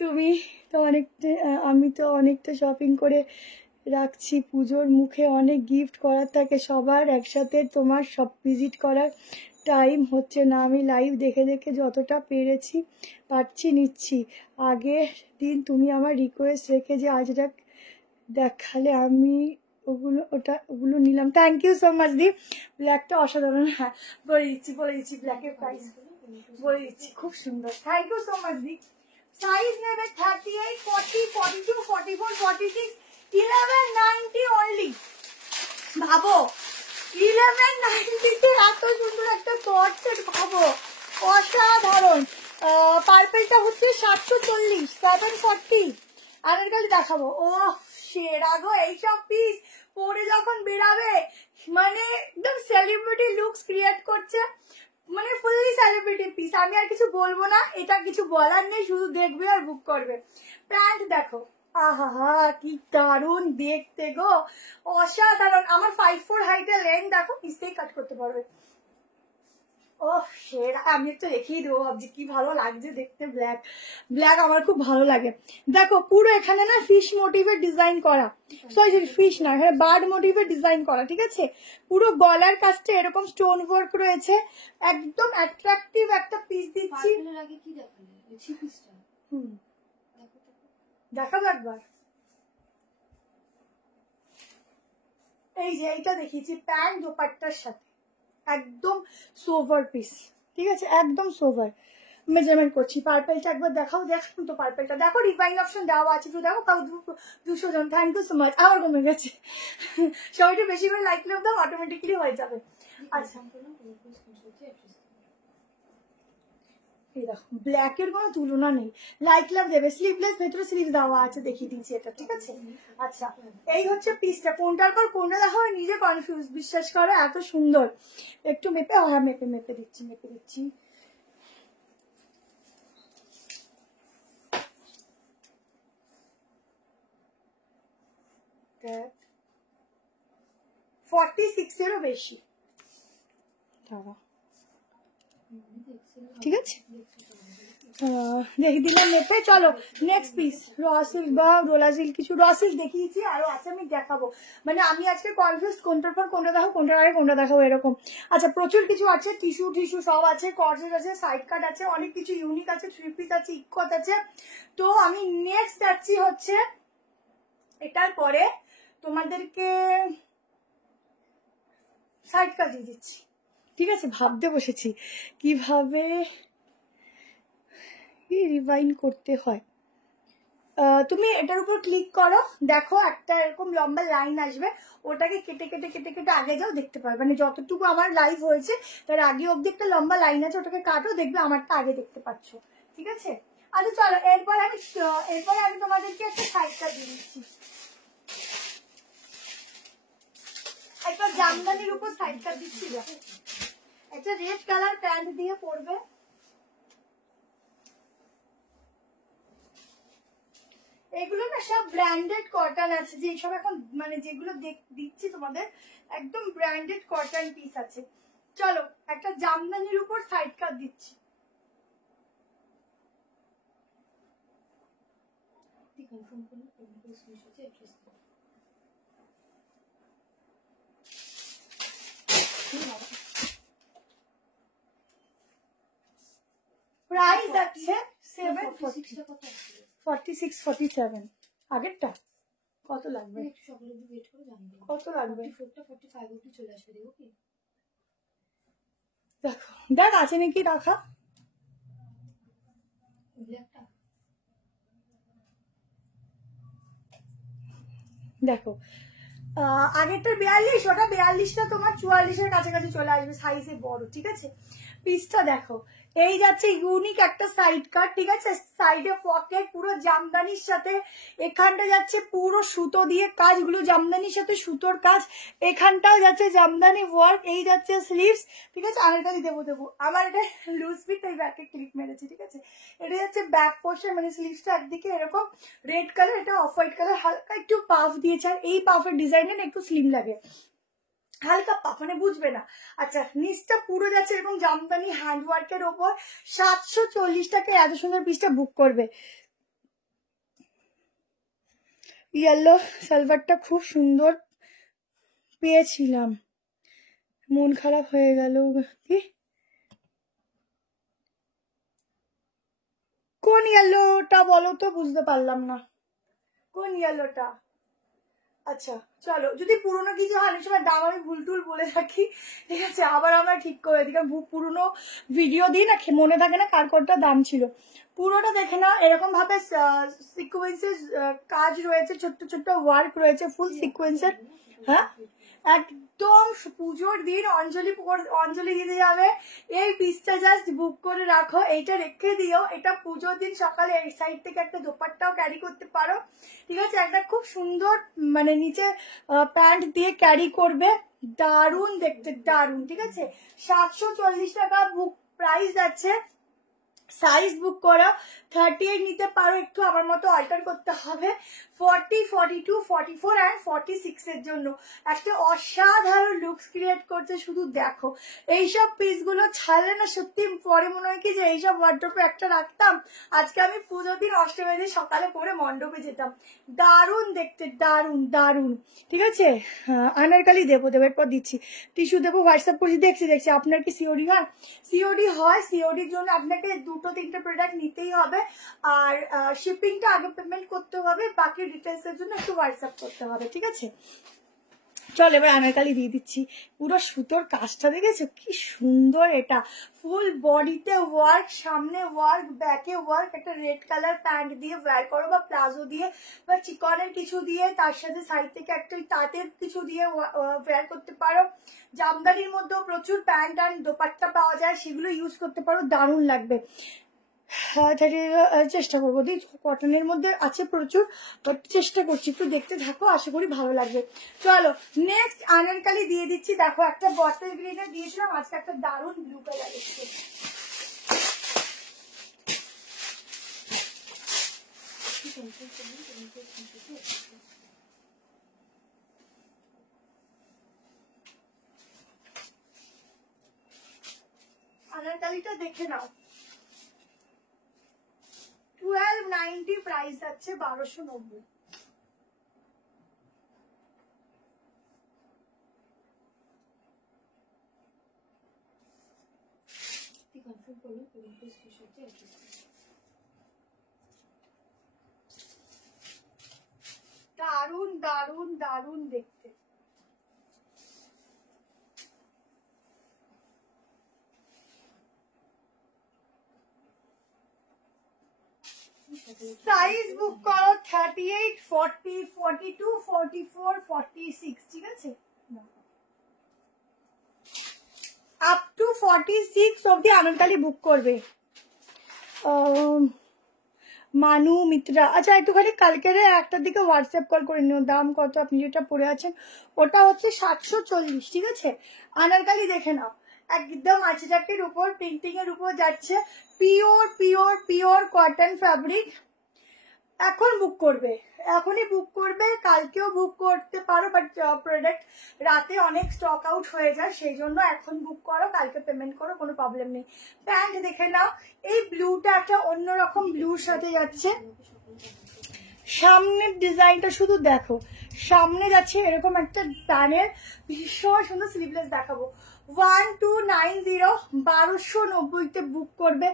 তুমি তো অনেকটা, আমি তো অনেকটা শপিং করে রাখছি, পুজোর মুখে অনেক গিফট করার থাকে সবার একসাথে, তোমার সব ভিজিট করার টাইম হচ্ছে না। আমি লাইভ দেখে দেখে যতটা পারছি নিচ্ছি। আগের দিন তুমি আমার রিকোয়েস্ট রেখে যে আজ দেখালে, আমি ওগুলো নিলাম। থ্যাংক ইউ সো মাচ দি। ব্ল্যাকটা অসাধারণ। হ্যাঁ বলে দিচ্ছি ব্ল্যাকের প্রাইস বলে দিচ্ছি, খুব সুন্দর। থ্যাংক ইউ সো মাচ দি। সাইজ নেবে 38, 40, 42, 44, 46, 1190 অনলি। ভাবো 1190-তে এত সুন্দর একটা কট সেট, ভাবো অসাধারণ। পার্পেলটা হচ্ছে 740, 740। আনারকলি দেখাবো, ও সেরা গো। এইসব পিস পরে যখন বেরাবে, মানে একদম সেলিব্রিটি লুকস ক্রিয়েট করছে, মানে ফুললি সেলিব্রিটি পিস। আমি আর কিছু বলবো না, এটা কিছু বলার নেই, শুধু দেখবে আর বুক করবে। প্যান্ট দেখো, আহা কি দারুণ দেখতে গো, অসাধারণ। আমার 5'4" হাইটের লেন্থ দেখো, পিসতেই কাট করতে পারবে। ও সেরা, আমি একটু দেখিয়ে দেবো, ভাবছি কি ভালো লাগছে দেখতে। ব্ল্যাক আমার খুব ভালো লাগে। দেখো পুরো এখানে না ফিশ মোটিভের ডিজাইন করা, সরি ফিশ না, এখানে বার্ড মোটিভের ডিজাইন করা, ঠিক আছে? পুরো গলার কাছটা এরকম স্টোন ওয়ার্ক রয়েছে, একদম অ্যাট্রাকটিভ একটা পিস দিচ্ছি। দেখাবো একবার, এই যে এইটা দেখিয়েছি প্যান্ট দোপাট্টার সাথে, একদম সোভার পিস, ঠিক আছে? একদম সোভার। মেজারমেন্ট করছি। পার্পেলটা একবার দেখাও, দেখুন তো পার্পেলটা দেখো, রিফাইন অপশন দেওয়া আছে, তো দেখো তাও 200 জন। Thank you so much. আমার কমে গেছে, সবাইটা বেশি করে লাইক লাভ দাও, অটোমেটিকলি হয়ে যাবে। আচ্ছা এই দেখো ব্ল্যাকের কোনো তুলনা নেই, লাইট লাভ দেবে। স্লিভলেস, ভেতরে স্লিভ দেওয়া আছে, দেখিয়ে দিচ্ছি এটা, ঠিক আছে? আচ্ছা এই হচ্ছে পিসটা, কোনটার পর কোনটা দেখা হয় নিজে কনফিউজ, বিশ্বাস করো এত সুন্দর। একটু মেপে, হ্যাঁ মেপে দিচ্ছি। 46-এরও বেশি, ঠিক আছে? দেখে দিলাম মেপে। চলো নেক্সট পিস, র সিল্ক বা রোলা সিল্ক, কিছু র সিল্ক দেখিয়েছি, আরো আছে আমি দেখাবো। মানে আমি আজকে কনফিউজ, কোনটার পর কোনটা দেখাবো, কোনটার আগে কোনটা দেখাবো, এরকম। আচ্ছা প্রচুর কিছু আছে, টিস্যু সব আছে, কর্সেট আছে, সাইড কাট আছে, অনেক কিছু ইউনিক আছে, 3 পিস আছে, ইকোত আছে। তো আমি নেক্সট যাচ্ছি হচ্ছে এটার পরে তোমাদেরকে সাইড কাট দিয়ে দিচ্ছি, ঠিক আছে? ভাবতে বসেছি কিভাবে রিভাইন করতে হয়। তুমি এটার উপর ক্লিক করো, দেখো একটা এরকম লম্বা লাইন আসবে, ওটাকে কেটে আগে যাও, দেখতে পারবে। মানে যতটুকু আমার লাইভ হয়েছে তার আগে অব্দি একটা লম্বা লাইন আছে, ওটাকে কাটো, দেখবে আমারটা আগে দেখতে পাচ্ছ, ঠিক আছে? আচ্ছা চলো এরপর আমি তোমাদেরকে একটা সাইডটা দিয়ে দিচ্ছি, একবার জামদানির উপর সাইডটা দিচ্ছি। একটা রেড কালার প্যান্ট দিয়ে পরবে, এগুলো না সব ব্র্যান্ডেড কটন আছে, যে সব এখন মানে যেগুলো দিচ্ছি তোমাদের একদম ব্র্যান্ডেড কটন পিস আছে। চলো একটা জামদানির উপর সাইড কাট দিচ্ছি। প্রাইস আছে 46-47। আগেরটা কত লাগবে? কত লাগবে? দেখো দেখ আছে নাকি রাখা। দেখো আগেরটা 42, ওটা 42টা তোমার 44-এর কাছাকাছি চলে আসবে, সাইজে বড়। ঠিক আছে, পিসটা দেখো, এই যাচ্ছে ইউনিক একটা সাইড কাট। ঠিক আছে, সাইডে পকেট পুরো জামদানির সাথে, এখানটা যাচ্ছে পুরো সুতো দিয়ে কাজগুলো জামদানির সাথে সুতোর কাজ, এখানটাও যাচ্ছে জামদানি ওয়ার্ক, এই যাচ্ছে স্লিভস। ঠিক আছে, আরেকটা দেবো আমার এটা লুজ ফিট, এই ব্যাকে ক্লিপ মেরেছি। ঠিক আছে, এটা যাচ্ছে ব্যাক পোর্শন, মানে স্লিভসটা একদিকে এরকম রেড কালার, এটা অফ হোয়াইট কালার, হালকা একটু পাফ দিয়েছে। আর এই পাফের ডিজাইনটা একটু স্লিম লাগে, হালকা পাফ, মানে বুঝবে না। আচ্ছা নিচটা পুরো যাচ্ছে এবং জামদানি হ্যান্ডওয়ার্কের ওপর। 740 টাকায় এত সুন্দর পিসটা বুক করবে। ইয়েলো সালোয়ারটা খুব সুন্দর পেয়েছিলাম, মন খারাপ হয়ে গেল। কি কোন ইয়েলোটা বলো তো, বুঝতে পারলাম না কোন ইয়েলোটা। আচ্ছা চলো, যদি পুরোনো কিছু হয় অনেক সময় দাম আমি ভুল টুল বলে থাকি, ঠিক আছে, আবার আমরা ঠিক করে দিই, কারণ পুরোনো ভিডিও দিই না, মনে থাকে না কার কোনটা দাম ছিল। পুরোটা দেখে না, এরকম ভাবে সিকোয়েন্সের কাজ রয়েছে, ছোট্ট ছোট্ট ওয়ার্ক রয়েছে, ফুল সিকোয়েন্সের। হ্যাঁ একদম পুজোর দিন অঞ্জলি দিতে যাবে, এই পিসটা জাস্ট বুক করে রাখো, এইটা রেখে দিও। এটা পুজোর দিন সকালে এই সাইড থেকে একটা দোপাট্টাও ক্যারি করতে পারো। ঠিক আছে, একটা খুব সুন্দর মানে নিচে প্যান্ট দিয়ে ক্যারি করবে, দারুণ দেখতে, দারুণ। ঠিক আছে, 740 টাকা বুক প্রাইস যাচ্ছে। সাইজ বুক করো, 38 নিতে পারো, একটু আমার মতো অল্টার করতে হবে। 40, 42, 44 অ্যান্ড 46 এর জন্য একটা অসাধারণ লুকস ক্রিয়েট করছে। শুধু দেখো এইসব পিসগুলো ছাড়লে না সত্যি পরে মনে হয় কি যে এইসব ওয়ার্ড্রোপে একটা রাখতাম, আজকে আমি পুজোর দিন অষ্টমীর দিন সকালে পরে মণ্ডপে যেতাম। দারুণ দেখতে, দারুণ দারুণ। ঠিক আছে, আনারকালি দেবো এরপর দিচ্ছি, টিস্যু দেবো, হোয়াটসঅ্যাপ করে দেখছি আপনার কি সিওডি হয়? সিওডি হয়, সিওডির জন্য আপনাকে 2-3টে প্রোডাক্ট নিতেই হবে, আর শিপিংটা আগে পেমেন্ট করতে হবে, বাকি ডিটেলসের জন্য একটু হোয়াটসঅ্যাপ করতে হবে। ঠিক আছে, চল এবার আনারকালি দিয়ে দিচ্ছি। পুরো সুতোর কাজটা দেখেছো কি সুন্দর, এটা ফুল বডিতে ওয়ার্ক, সামনে ওয়ার্ক, ব্যাকে ওয়ার্ক, একটা রেড কালার প্যান্ট দিয়ে ওয়্যার করো বা প্লাজো দিয়ে বা চিকনের কিছু দিয়ে, তার সাথে সাইড থেকে একটা তাঁতের কিছু দিয়ে ওয়্যার করতে পারো। জামদানির মধ্যেও প্রচুর প্যান্ট আর দোপাট্টা পাওয়া যায়, সেগুলো ইউজ করতে পারো, দারুণ লাগবে। চেষ্টা করবো, দিই কটনের মধ্যে আছে প্রচুর, বাট চেষ্টা করছি, একটু দেখতে থাকো, আশা করি ভালো লাগবে। চলো নেক্সট আনারকালি দিয়ে দিচ্ছি। দেখো একটা বটল গ্রিনে দিয়েছিলাম, আজকে একটা দারুণ ব্লু কালার এসছে। আনারকালিটা দেখে নাও, 1290 প্রাইস যাচ্ছে, 1290। দারুণ দারুণ দারুণ দেখতে। সাইজ বুক করো 38, 40, 42, 44, 46। ঠিক আছে, আপ টু 46 অব্দি আনারকালি বুক করবে। মানু মিত্রা। আচ্ছা একটুখানি কালকের একটার দিকে হোয়াটসঅ্যাপ কল করে নিও, দাম কত আপনি যেটা পরে আছেন? ওটা হচ্ছে 740, ঠিক আছে? আনারকালি দেখে নাও, একদম আঁচড়াটির উপর প্রিন্টিং এর উপর যাচ্ছে, pure pure pure cotton fabric. এখন বুক করবে, এখনই বুক করবে, কালকেও বুক করতে পারো, বাট প্রোডাক্ট রাতে অনেক স্টক আউট হয়ে যায়, সেই জন্য এখন বুক করো, কালকে পেমেন্ট করো, কোনো প্রবলেম নেই। প্যান্ট দেখে নাও, এই ব্লুটা একটা অন্যরকম ব্লুর সাথে যাচ্ছে। সামনের ডিজাইনটা শুধু দেখো, সামনে যাচ্ছে এরকম একটা প্যানের, ভীষণ সুন্দর স্লিভলেস দেখাবো। 1290, 1290 বুক করবে,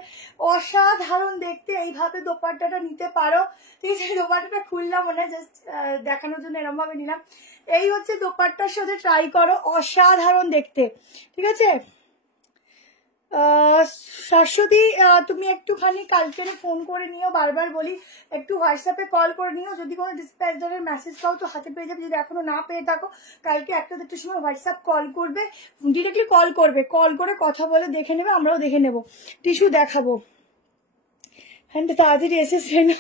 অসাধারণ দেখতে। এইভাবে দোপাট্টাটা নিতে পারো, ঠিক আছে? দোপাট্টাটা খুললাম মনে জাস্ট দেখানোর জন্য এরকম ভাবে নিলাম। এই হচ্ছে দোপাট্টার সাথে ট্রাই করো, অসাধারণ দেখতে, ঠিক আছে? শাশ্বতী তুমি একটুখানি কালকে ফোন করে নিও, বারবার বলি একটু হোয়াটসঅ্যাপে কল করে নিও, যদি কোনো ডিসপ্যাচারের মেসেজ পাও তো হাতে পেয়ে যাবে, যদি এখনো না পেয়ে থাকো কালকে 1-2 সময় হোয়াটসঅ্যাপ কল করবে, ডিরেক্টলি কল করবে, কল করে কথা বলে দেখে নেবে, আমরাও দেখে নেব। টিস্যু দেখাবো, হ্যাঁ তাড়াতাড়ি এসেছে না?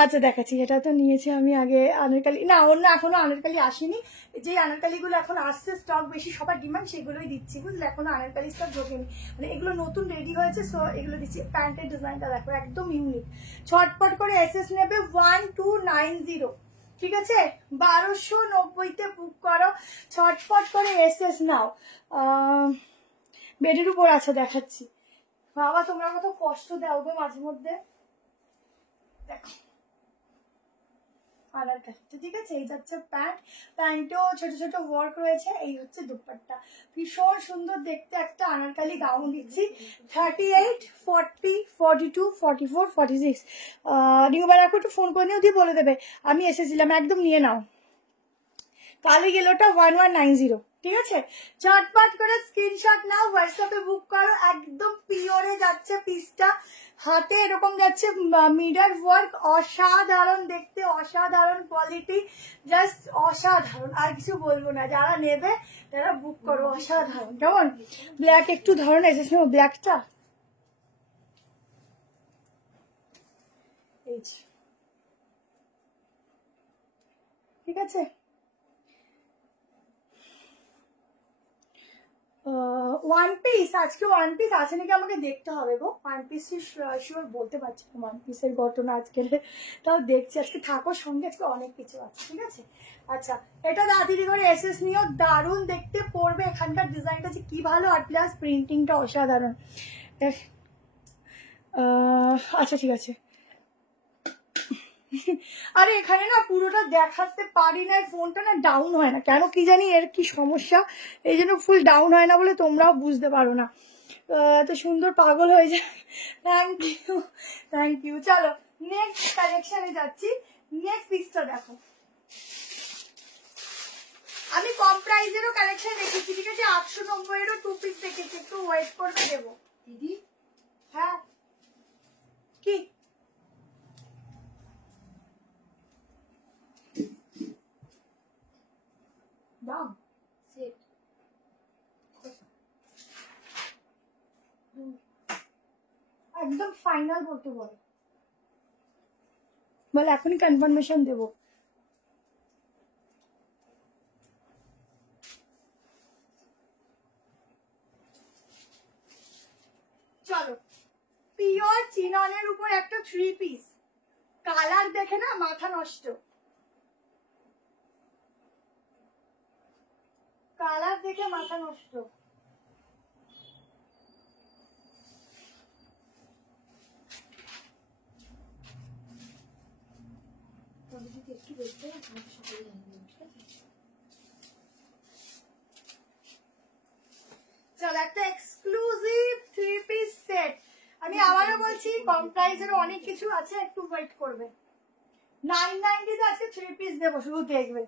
আচ্ছা দেখাচ্ছি, এটা তো নিয়েছি আমি আগে আনারকালি, না অন্য এখনো আনারকালি আসেনি, যে আনারকালিগুলো এখন আসছে স্টক বেশি, সবার ডিমান্ড সেগুলোই দিচ্ছি, বুঝলে? এখনো আনারকালি স্টক ঢোকেনি, মানে এগুলো নতুন রেডি হয়েছে, সো এগুলো দিচ্ছি। প্যান্টের ডিজাইনটা দেখো, একদম ইউনিক, ছটপট করে এসএস নেবে 1290, ঠিক আছে? 1290 বুক করো, ছটপট করে এসএস নাও। বেডের উপর আছে, দেখাচ্ছি। বাবা তোমরা কত কষ্ট দাও গো মাঝে মধ্যে, দেখো আনারকালিটা, ঠিক আছে? এই যাচ্ছে প্যান্ট, প্যান্টেও ছোট ছোট ওয়ার্ক রয়েছে, এই হচ্ছে দুপাট্টা, ভীষণ সুন্দর দেখতে একটা আনারকালি গাউন দিচ্ছি। 38, 40, 42, 44, 46 নিউ ব্যারাকপুর একটু ফোন করে নিও, দিয়ে বলে দেবে আমি এসেছিলাম, একদম নিয়ে নাও। কালি গেলোটা 1190, ঠিক আছে? চটপট করে স্ক্রিনশট নাও, হোয়াটসঅ্যাপে বুক করো, একদম পিওরে যাচ্ছে পিসটা, হাতে এরকম যাচ্ছে মিরর ওয়ার্ক, অসাধারণ দেখতে, অসাধারণ কোয়ালিটি, জাস্ট অসাধারণ, আর কিছু বলবো না। যারা নেবে তারা বুক করো, অসাধারণ। কেমন ব্ল্যাক একটু ধরো না, এসেছিল ব্ল্যাকটা, এই ঠিক আছে? ওয়ান পিস, আজকে ওয়ান পিস আছে নাকি আমাকে দেখতে হবে গো, ওয়ান পিস শিওর বলতে পারছি না, ওয়ান পিসের ঘটনা আজকে তাও দেখছি, আজকে থাকো সঙ্গে, আজকে অনেক কিছু আছে, ঠিক আছে? আচ্ছা এটা দাদিদি করে এসএস নিও, দারুণ দেখতে পড়বে, এখানকার ডিজাইনটা যে কি ভালো, আর প্লাস প্রিন্টিংটা অসাধারণ। আচ্ছা ঠিক আছে, আরে এখানে না পুরোটা দেখাতে পারি না, ফোনটা না ডাউন হয় না কেন কি জানি, এর কি সমস্যা, এই জন্য ফুল ডাউন হয় না বলে তোমরাও বুঝতে পারো না, এত সুন্দর পাগল হয়ে যায়। Thank you, thank you. চলো নেক্সট কালেকশনে যাচ্ছি, নেক্সট পিসটা দেখো, আমি কম প্রাইজেরও কালেকশন রেখেছি, ঠিক আছে? 890-এরও 2 পিস রেখেছি, একটু ওয়েট করতে দেবো দিদি। হ্যাঁ কি দাম সেট একদম ফাইনাল বলতে বলে, বলে এখনই কনফার্মেশন দেবো। চলো পিওর চিননের উপর একটা 3 পিস, কালার দেখে না মাথা নষ্ট, কালার দেখে মাথা নষ্ট। একটু দেখতে চলো একটা এক্সক্লুসিভ 3 পিস সেট, আমি আবারও বলছি কম প্রাইসের অনেক কিছু আছে, একটু ওয়েট করবে। 990 তে আজকে 3 পিস দেবো, শুধু দেখবে।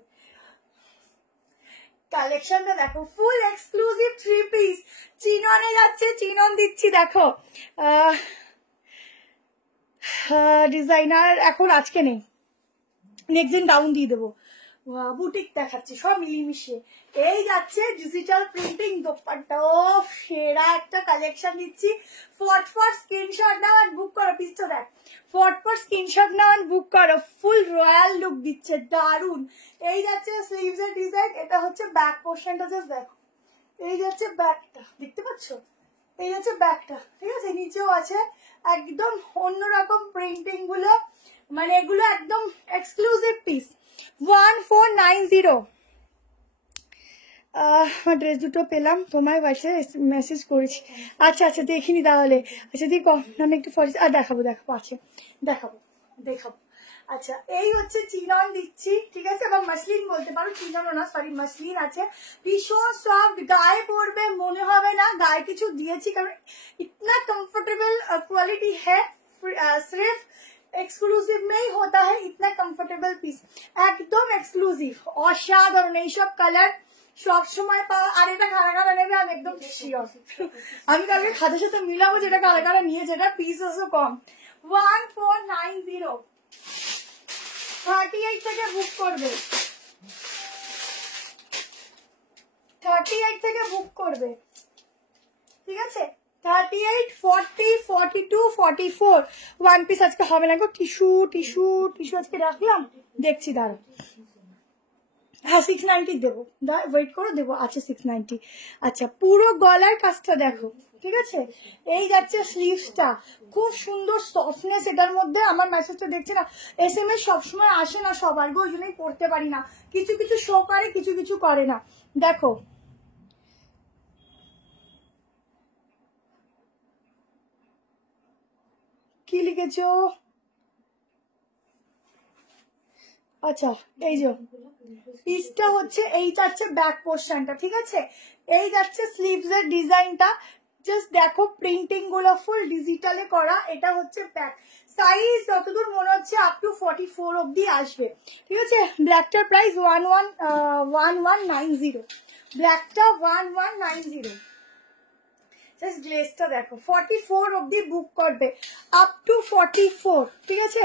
কালেকশনটা দেখো, ফুল এক্সক্লুসিভ 3 পিস, চিননে যাচ্ছে, চিনন দিচ্ছি দেখো, ডিজাইনার এখন আজকে নেই, নেক্সট দিন ডাউন দিয়ে দেবো। বুটিক দেখাচ্ছি সব মিলিমিশিয়ে। এই যাচ্ছে ডিজিটাল প্রিন্টিং দোপাট্টা, ও সেরা একটা কালেকশন দিচ্ছি। ফটফট স্ক্রিনশট নাও আর বুক করো। পিসটা দেখ, ফটফট স্ক্রিনশট নাও আর বুক করো। ফুল রয়্যাল লুক দিচ্ছে, দারুন। এই যাচ্ছে স্লিভস এর ডিজাইন, এটা হচ্ছে ব্যাক পোর্শনটা, জাস্ট দেখো। এই যাচ্ছে ব্যাকটা, দেখতে পাচ্ছ? এই হচ্ছে ব্যাকটা, ঠিক আছে? নিচেও আছে একদম অন্যরকম প্রিন্টিং গুলো, মানে এগুলো একদম এক্সক্লুসিভ পিস। 1490। আমার ড্রেস দুটো পেলাম, তোমায় বাসে মেসেজ করেছি। আচ্ছা আচ্ছা দেখিনি তাহলে। আচ্ছা দিই আমি একটু ফরেস্ট আর দেখাবো, আছে দেখাবো। আচ্ছা এই হচ্ছে চিনন দিচ্ছি, ঠিক আছে? বা মাসলিন বলতে পারো, চিননও না, সরি মাসলিন আছে। ভীষণ সফট, গায়ে পড়বে মনে হবে না গায়ে কিছু দিয়েছি, কারণ ইতনা কम्फर्टेबल क्वालिटी है। सिर्फ एक्सक्लूसिव में ही होता है इतना कंफर्टेबल पीस, একদম এক্সক্লুসিভ, অসাধারণ। এইসব কালার সব সময় পাওয়া। আর এটা কারা কারা নেবে আমি একদম শিওর, আমি কালকে খাদের সাথে মিলাবো যেটা কারা কারা নিয়েছে। এটা পিসেসও কম। 1490, 38 থেকে বুক করবে, 38 থেকে বুক করবে, ঠিক আছে? 38, 40, 42, 44 ওয়ান পিস আজকে হবে না গো। টিস্যু আজকে রাখলাম, দেখছি দাঁড়া। হ্যাঁ 690 দেবো, ওয়েট করো, দেবো। আচ্ছা 690। আচ্ছা পুরো গলার কাজটা দেখো, ঠিক আছে? এই যাচ্ছে স্লিভসটা, খুব সুন্দর সফটনেস এটার মধ্যে। আমার মেসেজটা দেখছি না, SMS সবসময় আসে না সবার গো, ওই জন্যই পড়তে পারি না। কিছু কিছু শো করে, কিছু কিছু করে না। দেখো কি লিখেছো? আচ্ছা এই যে পিসটা হচ্ছে, এই যাচ্ছে ব্যাক পোর্শনটা, ঠিক আছে? এই যাচ্ছে স্লিভস এর ডিজাইনটা, জাস্ট দেখো প্রিন্টিং গুলো ফুল ডিজিটালে করা। এটা হচ্ছে ব্যাক সাইজ, যতদূর মনে হচ্ছে আপ টু 44 অব্দি আসবে, ঠিক আছে? ব্ল্যাকটার প্রাইস 1190, ব্ল্যাকটা 1190। জাস্ট গ্লেজটা দেখো, 44 অব্দি বুক করবে, আপ টু 44, ঠিক আছে?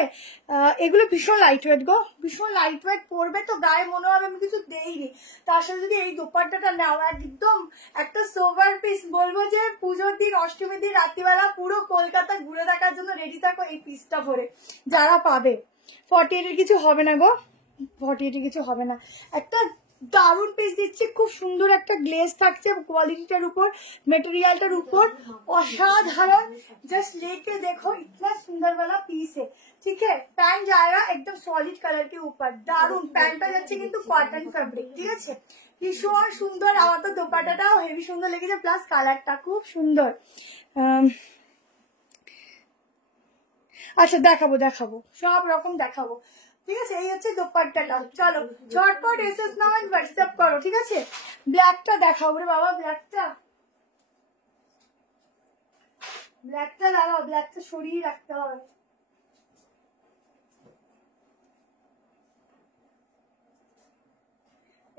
এগুলো ভীষণ লাইট ওয়েট গো, ভীষণ লাইট ওয়েট পড়বে তো গায়ে মনে হবে আমি কিছু দেইনি। তার সাথে যদি এই দোপাট্টাটা নাও, একদম একটা সোভার পিস, বলবো যে পুজোর দিন, অষ্টমীর দিন রাত্রিবেলা পুরো কলকাতা ঘুরে দেখার জন্য রেডি থাকো এই পিসটা ভরে, যারা পাবে। 48 এর কিছু হবে না গো, 48 এর কিছু হবে না। একটা দারুন পিস দিচ্ছি, খুব সুন্দর একটা গ্লেজ থাকছে কোয়ালিটিটার উপর, মেটেরিয়ালটার উপর, অসাধারণ। জাস্ট लेके देखो इतना सुंदर वाला पीस है, ठीक है? पैंट जाएगा एकदम सॉलिड कलर के ऊपर, দারুন। প্যান্টটা যাচ্ছে কিন্তু কটন ফ্যাব্রিক, ঠিক আছে? ভীষণ সুন্দর। আমার তো দোপাট্টাটাও হেভি সুন্দর লেগেছে, প্লাস কালারটা খুব সুন্দর। আচ্ছা দেখাবো সব রকম দেখাবো, ঠিক আছে? এই হচ্ছে দোপাট্টাটা। চলো ঝটপট এসএস নাও আর হোয়াটসঅ্যাপ করো, ঠিক আছে? ব্ল্যাকটা দেখাবো রে বাবা, ব্ল্যাকটা দাঁড়াও, ব্ল্যাকটা সরিয়ে রাখতে হবে।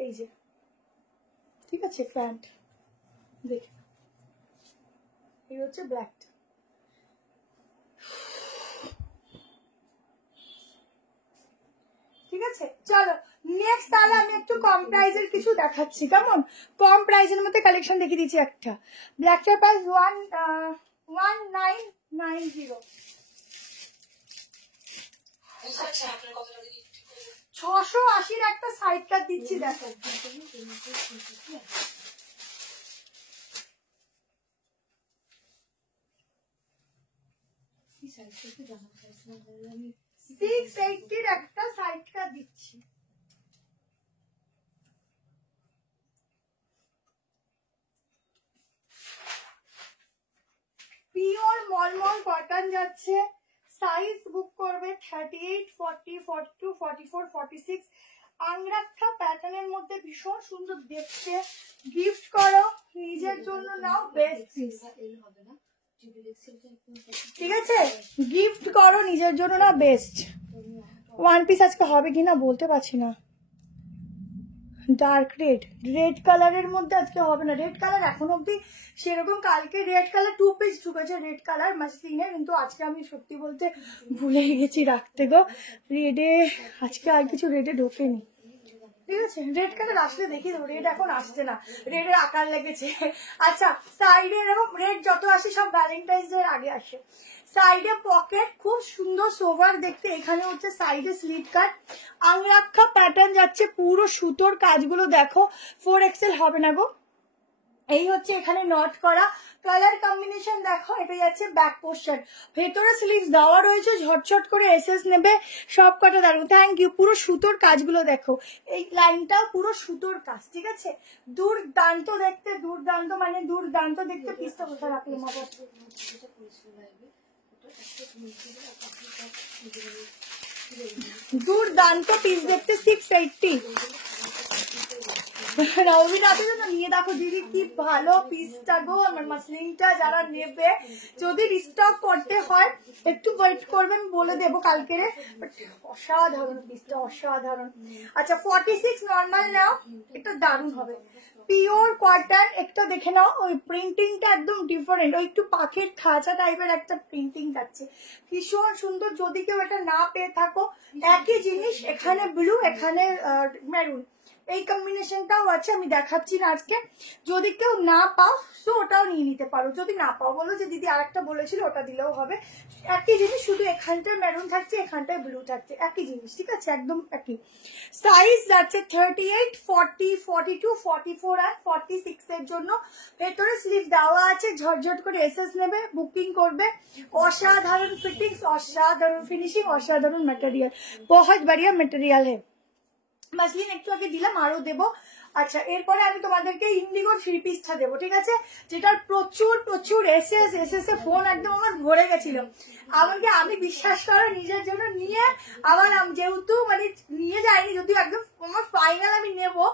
এই যে, ঠিক আছে? প্যান্ট দেখ, এই হচ্ছে ব্ল্যাকটা, ঠিক আছে? চলো নেক্সট তাহলে আমি একটু কম প্রাইসের কিছু দেখাচ্ছি, কেমন? কম প্রাইসের মধ্যে কালেকশন দেখিয়ে দিচ্ছি একটা। ব্ল্যাকটার প্রাইস 1990। 680 একটা সাইড কাট দিচ্ছি, দেখো। আমি 680 একটা সাইড কাট দিচ্ছি। পিওর মলমল কটন যাচ্ছে। সাইজ বুক করবে 38, 40, 42, 44, 46। আংরাক্ষা প্যাটার্নের মধ্যে ভীষণ সুন্দর দেখতে। গিফট করো, নিজের জন্য নাও, বেস্ট পিস, ঠিক আছে? গিফট করো নিজের জন্য না, বেস্ট। ওয়ান পিস আজকে হবে কিনা বলতে পারছি না। ডার্ক রেড কালারের মধ্যে আজকে হবে না। রেড কালার এখন অব্দি সেরকম, কালকে রেড কালার 2 পিস ঢুকেছে রেড কালার মাসলিনে, কিন্তু আজকে আমি সত্যি বলতে ভুলে গেছি রাখতে গো রেডে। আজকে আর কিছু রেডে ঢোকেনি, ঠিক আছে, রেড কালার আসলে দেখি দেবো, রেড এখন আসছে না, রেডের আকার লেগেছে। আচ্ছা সাইডে এরকম রেড যত আসে সব ভ্যালেন্টাইন্স ডে আগে আসে। সাইডে পকেট খুব সুন্দর সোভার দেখতে, এখানে হচ্ছে সাইডে স্লিট কাট, আংরাক্ষা প্যাটার্ন যাচ্ছে, পুরো সুতোর কাজগুলো দেখো, 4XL হবে না গো। এই হচ্ছে এখানে নট করা, কালার কম্বিনেশন দেখো, এটা যাচ্ছে ব্যাক পোর্শন, ভেতরে স্লিভস দেওয়া রয়েছে, ঝটঝট করে এসএস নেবে, সব কটা দারুন। Thank you. পুরো সুতোর কাজগুলো দেখো, এই লাইনটাও পুরো সুতোর কাজ, ঠিক আছে, দুর্দান্ত দেখতে, দুর্দান্ত মানে দুর্দান্ত দেখতে। পিসটা কোথায় রাখলাম আবার, দুর্দান্ত পিস দেখতে, 680। রবিরাতের জন্য নিয়ে দেখো দিদি কি ভালো পিসটা গো, আমার মাসলিনটা যারা নেবে যদি রিস্টক করতে হয় একটু ওয়েট করবেন, বলে দেবো কালকেরে, অসাধারণ পিসটা, অসাধারণ। আচ্ছা 46 নর্মাল নাও, এটা দারুণ হবে, পিওর কটন। একটা দেখে নাও, ওই প্রিন্টিংটা একদম ডিফারেন্ট, ওই একটু পাখির খাঁচা টাইপের একটা প্রিন্টিং যাচ্ছে, ভীষণ সুন্দর। যদি কেউ এটা না পেয়ে থাকো, একই জিনিস, এখানে ব্লু এখানে মেরুন, এই কম্বিনেশনটাও আছে, আমি দেখাচ্ছি না আজকে। যদি কেউ না পাও তো ওটাও নিয়ে নিতে পারো, যদি না পাও বলো যে দিদি আরেকটা বলেছিল ওটা দিলেও হবে, একই জিনিস, শুধু এখানটায় মেরুন থাকছে এখানটায় ব্লু থাকছে, একই জিনিস, ঠিক আছে, একদম একই। সাইজ যাচ্ছে 38, 40, 42, 44 আর 46 এর জন্য। ভেতরে স্লিভ দেওয়া আছে, ঝটঝট করে এসএস নেবে, বুকিং করবে। অসাধারণ ফিটিংস, অসাধারণ ফিনিশিং, অসাধারণ ম্যাটেরিয়াল, বহুত বড়িয়া ম্যাটেরিয়াল है। মাসলিন একটু আগে দিলাম, আরো দেবো। আচ্ছা এরপরে আমি তোমাদেরকে ইন্ডিগোর 3 পিসটা দেবো, ঠিক আছে, যেটার প্রচুর প্রচুর এসএস এ ফোন একদম আমার ভরে গেছিল। আমাকে আমি বিশ্বাস করো নিজের জন্য নিয়ে, আমার যেহেতু মানে নিয়ে যাইনি, যদিও একদম আমার ফাইনাল আমি নেবো,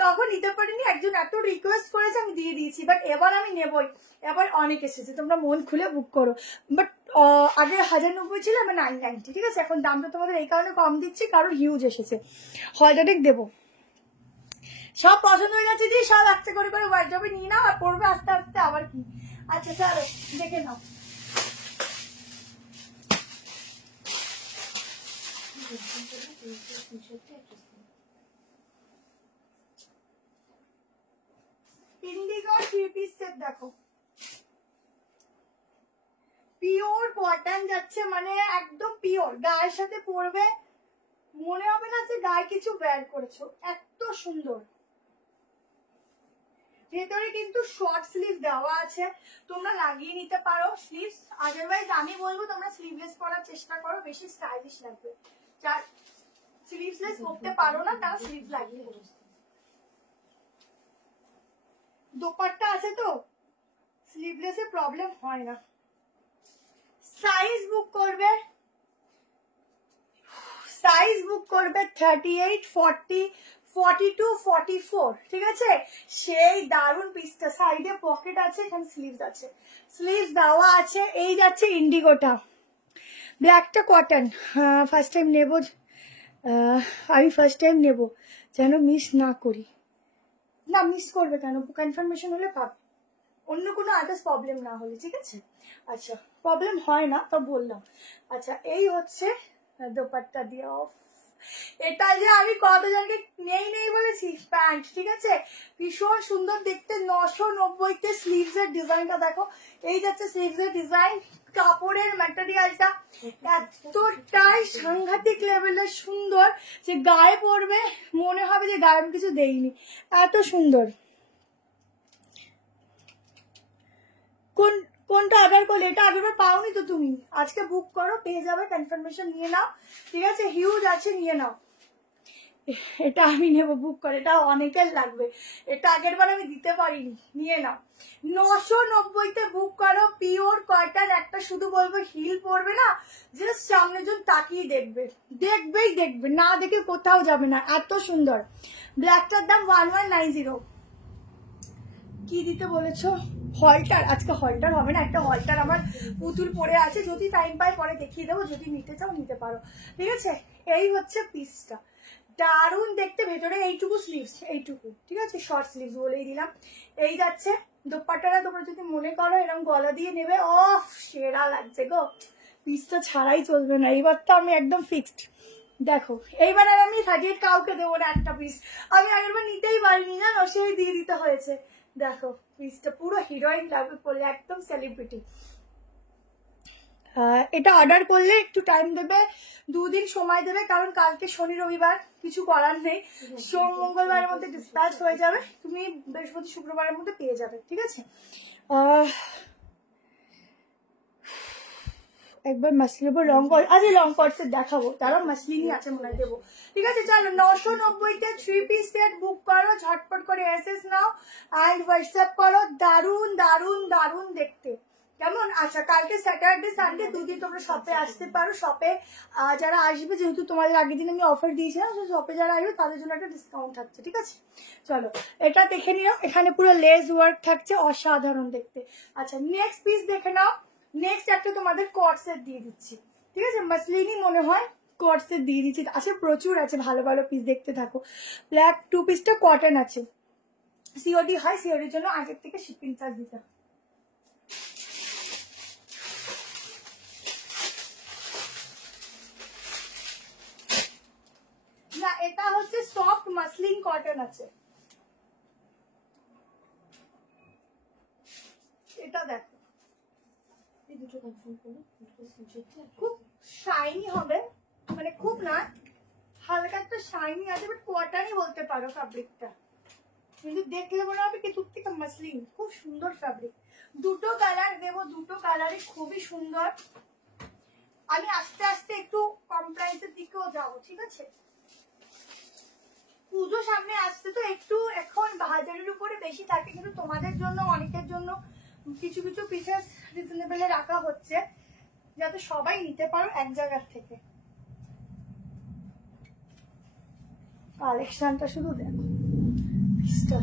তখন নিতে পারিনি, একজন এত রিকোয়েস্ট করেছে আমি দিয়ে দিয়েছি, বাট এবার আমি নেবই, এবার অনেক এসেছে, তোমরা মন খুলে বুক করো। বাট আগে 1090 ছিল, এবার 990, ঠিক আছে, এখন দামটা তোমাদের এই কারণে কম দিচ্ছি কারণ হিউজ এসেছে, হয়ডেক দেবো। সব পছন্দ হয়ে যাচ্ছে দিয়ে সব একটা করে করে ওয়ার্ড্রবে নিয়ে নাও, আর পড়বে আস্তে আস্তে, আবার কি। আচ্ছা চলো দেখে নাও, ইন্ডিগো 3 পিস সেট দেখো, পিওর কটন যাচ্ছে, মানে একদম পিওর, গায়ের সাথে পরবে মনে হবে না যে গায়ে কিছু ওয়্যার করেছো, এত সুন্দর। ভেতরে কিন্তু শর্ট স্লিভ দেওয়া আছে, তোমরা লাগিয়ে নিতে পারো স্লিভস, আদারওয়াইজ আমি বলবো তোমরা স্লিভলেস করার চেষ্টা করো, বেশি স্টাইলিশ লাগবে। যার স্লিভলেস করতে পারো না তারা স্লিভ লাগিয়ে নেবে। দোপাট্টা আছে তো স্লিভলেসে প্রবলেম হয় না। সাইজ বুক করবে, সাইজ বুক করবে 38, 40, 42, 44, ঠিক আছে, সেই দারুন পিসটা। সাইডে পকেট আছে, এখানে স্লিভস আছে, স্লিভস দেওয়া আছে। এই যাচ্ছে ইন্ডিগোটা, ব্ল্যাকটা কটন, ফার্স্ট টাইম নেব, আমি ফার্স্ট টাইম নেব, যেন মিস না করি, না মিস করবে কেন, কনফার্মেশন হলে পাবে, অন্য কোনো আদার্স প্রবলেম না হলে, ঠিক আছে। আচ্ছা প্রবলেম হয় না তো বললাম। আচ্ছা এই হচ্ছে দোপাট্টা দিয়ে অফ, এটা যে আমি কতজনকে নেই নেই বলেছি, প্যান্ট, ঠিক আছে, ভীষণ সুন্দর দেখতে, 990-তে স্লিভস এর ডিজাইনটা দেখো, এই যাচ্ছে স্লিভস এর ডিজাইন, কাপড়ের ম্যাটেরিয়ালটা এতটাই সাংঘাতিক লেভেলের সুন্দর যে গায়ে পরবে মনে হবে যে গায়ে আমি কিছু দেইনি, এত সুন্দর। কোনটা অর্ডার করলে, এটা আগেরবার পাওনি তো তুমি, আজকে বুক করো, পেয়ে যাবে, কনফার্মেশন নিয়ে নাও, ঠিক আছে, হিউজ আছে, নিয়ে নাও। এটা আমি নেবো, বুক করে, এটা অনেকের লাগবে, এটা আগেরবার আমি দিতে পারিনি, নিয়ে নাও। 990-তে বুক করো, পিওর কটন, একটা শুধু বলবো হিল পরবে না, জাস্ট সামনে জন তাকিয়ে দেখবে, দেখবেই দেখবে, না দেখে কোথাও যাবে না, এত সুন্দর। ব্ল্যাকটার দাম 1190। কি দিতে বলেছো? হলটার, আজকে হলটার হবে না, একটা হলটার আমার পুতুল পরে আছে, যদি টাইম পাই পরে দেখিয়ে দেবো, যদি নিতে চাও নিতে পারো, ঠিক আছে। এই হচ্ছে পিসটা, দারুণ দেখতে, ভেতরে এইটুকু স্লিভস, এইটুকু, ঠিক আছে, শর্ট স্লিভস বলেই দিলাম। এই যাচ্ছে দোপাট্টাটা, তোমরা যদি মনে করো এরকম গলা দিয়ে নেবে, সেরা লাগছে গো, পিসটা ছাড়াই চলবে না, এইবার তো আমি একদম ফিক্সড। দেখো এইবার আর আমি 38 কাউকে দেবো না একটা পিস, আমি আগেরবার নিতেই পারিনি জানো, সেই দিয়ে দিতে হয়েছে। দেখো পিসটা পুরো হিরোইন লাগবে পড়লে, একদম সেলিব্রিটি। এটা অর্ডার করলে একটু টাইম দেবে, 2 দিন সময় দেবে, কারণ কালকে শনি রবিবার কিছু করার নেই, সোম মঙ্গলবারের মধ্যে ডিসপ্যাচ হয়ে যাবে, তুমি বৃহস্পতি শুক্রবারের মধ্যে পেয়ে যাবে, ঠিক আছে। একবার মাসলিনের উপর লং কট, আজ লং কটসের দেখাবো, তারও মাসলিনই আছে মনে হয় দেবো, ঠিক আছে। চলো 990-তে 3 পিস সেট বুক করো, ঝটপট করে এসএস নাও অ্যান্ড হোয়াটসঅ্যাপ করো। দারুন দারুন দারুন দেখতে, কেমন? আচ্ছা কালকে স্যাটারডে সানডে 2 দিন তোমরা শপে আসতে পারো। শপে যারা আসবে, যেহেতু তোমাদের আগের দিন আমি অফার দিয়েছিলাম, শপে যারা আসবে তাদের জন্য একটা ডিসকাউন্ট থাকছে, ঠিক আছে। চলো এটা দেখে নিও, এখানে পুরো লেস ওয়ার্ক থাকছে, অসাধারণ দেখতে। আচ্ছা নেক্সট পিস দেখে নাও, নেক্সট একটা তোমাদের কট সেট দিয়ে দিচ্ছি, ঠিক আছে। মাসলিনই মনে হয় কট সেট দিয়ে দিচ্ছি, আছে প্রচুর আছে, ভালো ভালো পিস দেখতে থাকো। ব্ল্যাক 2 পিসটা কটন আছে, সিওডি হয়, সিওডির জন্য আগের থেকে শিপিং চার্জ দিতে হয়। না এটা হচ্ছে সফট মাসলিন কটন আছে, এটা দেখো এই দুটো কনফার্ম করো, খুব শাইনি হবে, মানে খুব না, হালকা একটা শাইনি আছে, বাট কটনই বলতে পারো ফ্যাব্রিকটা, কিন্তু দেখলে মনে হবে কি তুর থেকে মাসলিন, খুব সুন্দর ফ্যাব্রিক। দুটো কালার দেবো, দুটো কালারই খুবই সুন্দর। আমি আস্তে আস্তে একটু কম প্রাইসের দিকেও যাবো, ঠিক আছে। পুজো সামনে আসছে তো একটু এখন বাজারের উপরে বেশি থাকে, কিন্তু তোমাদের জন্য অনেকের জন্য কিছু কিছু পিসেস রিজনেবলে রাখা হচ্ছে, যাতে সবাই নিতে পারো এক জায়গার থেকে। কালেকশনটা শুধু দেখো, পিসটা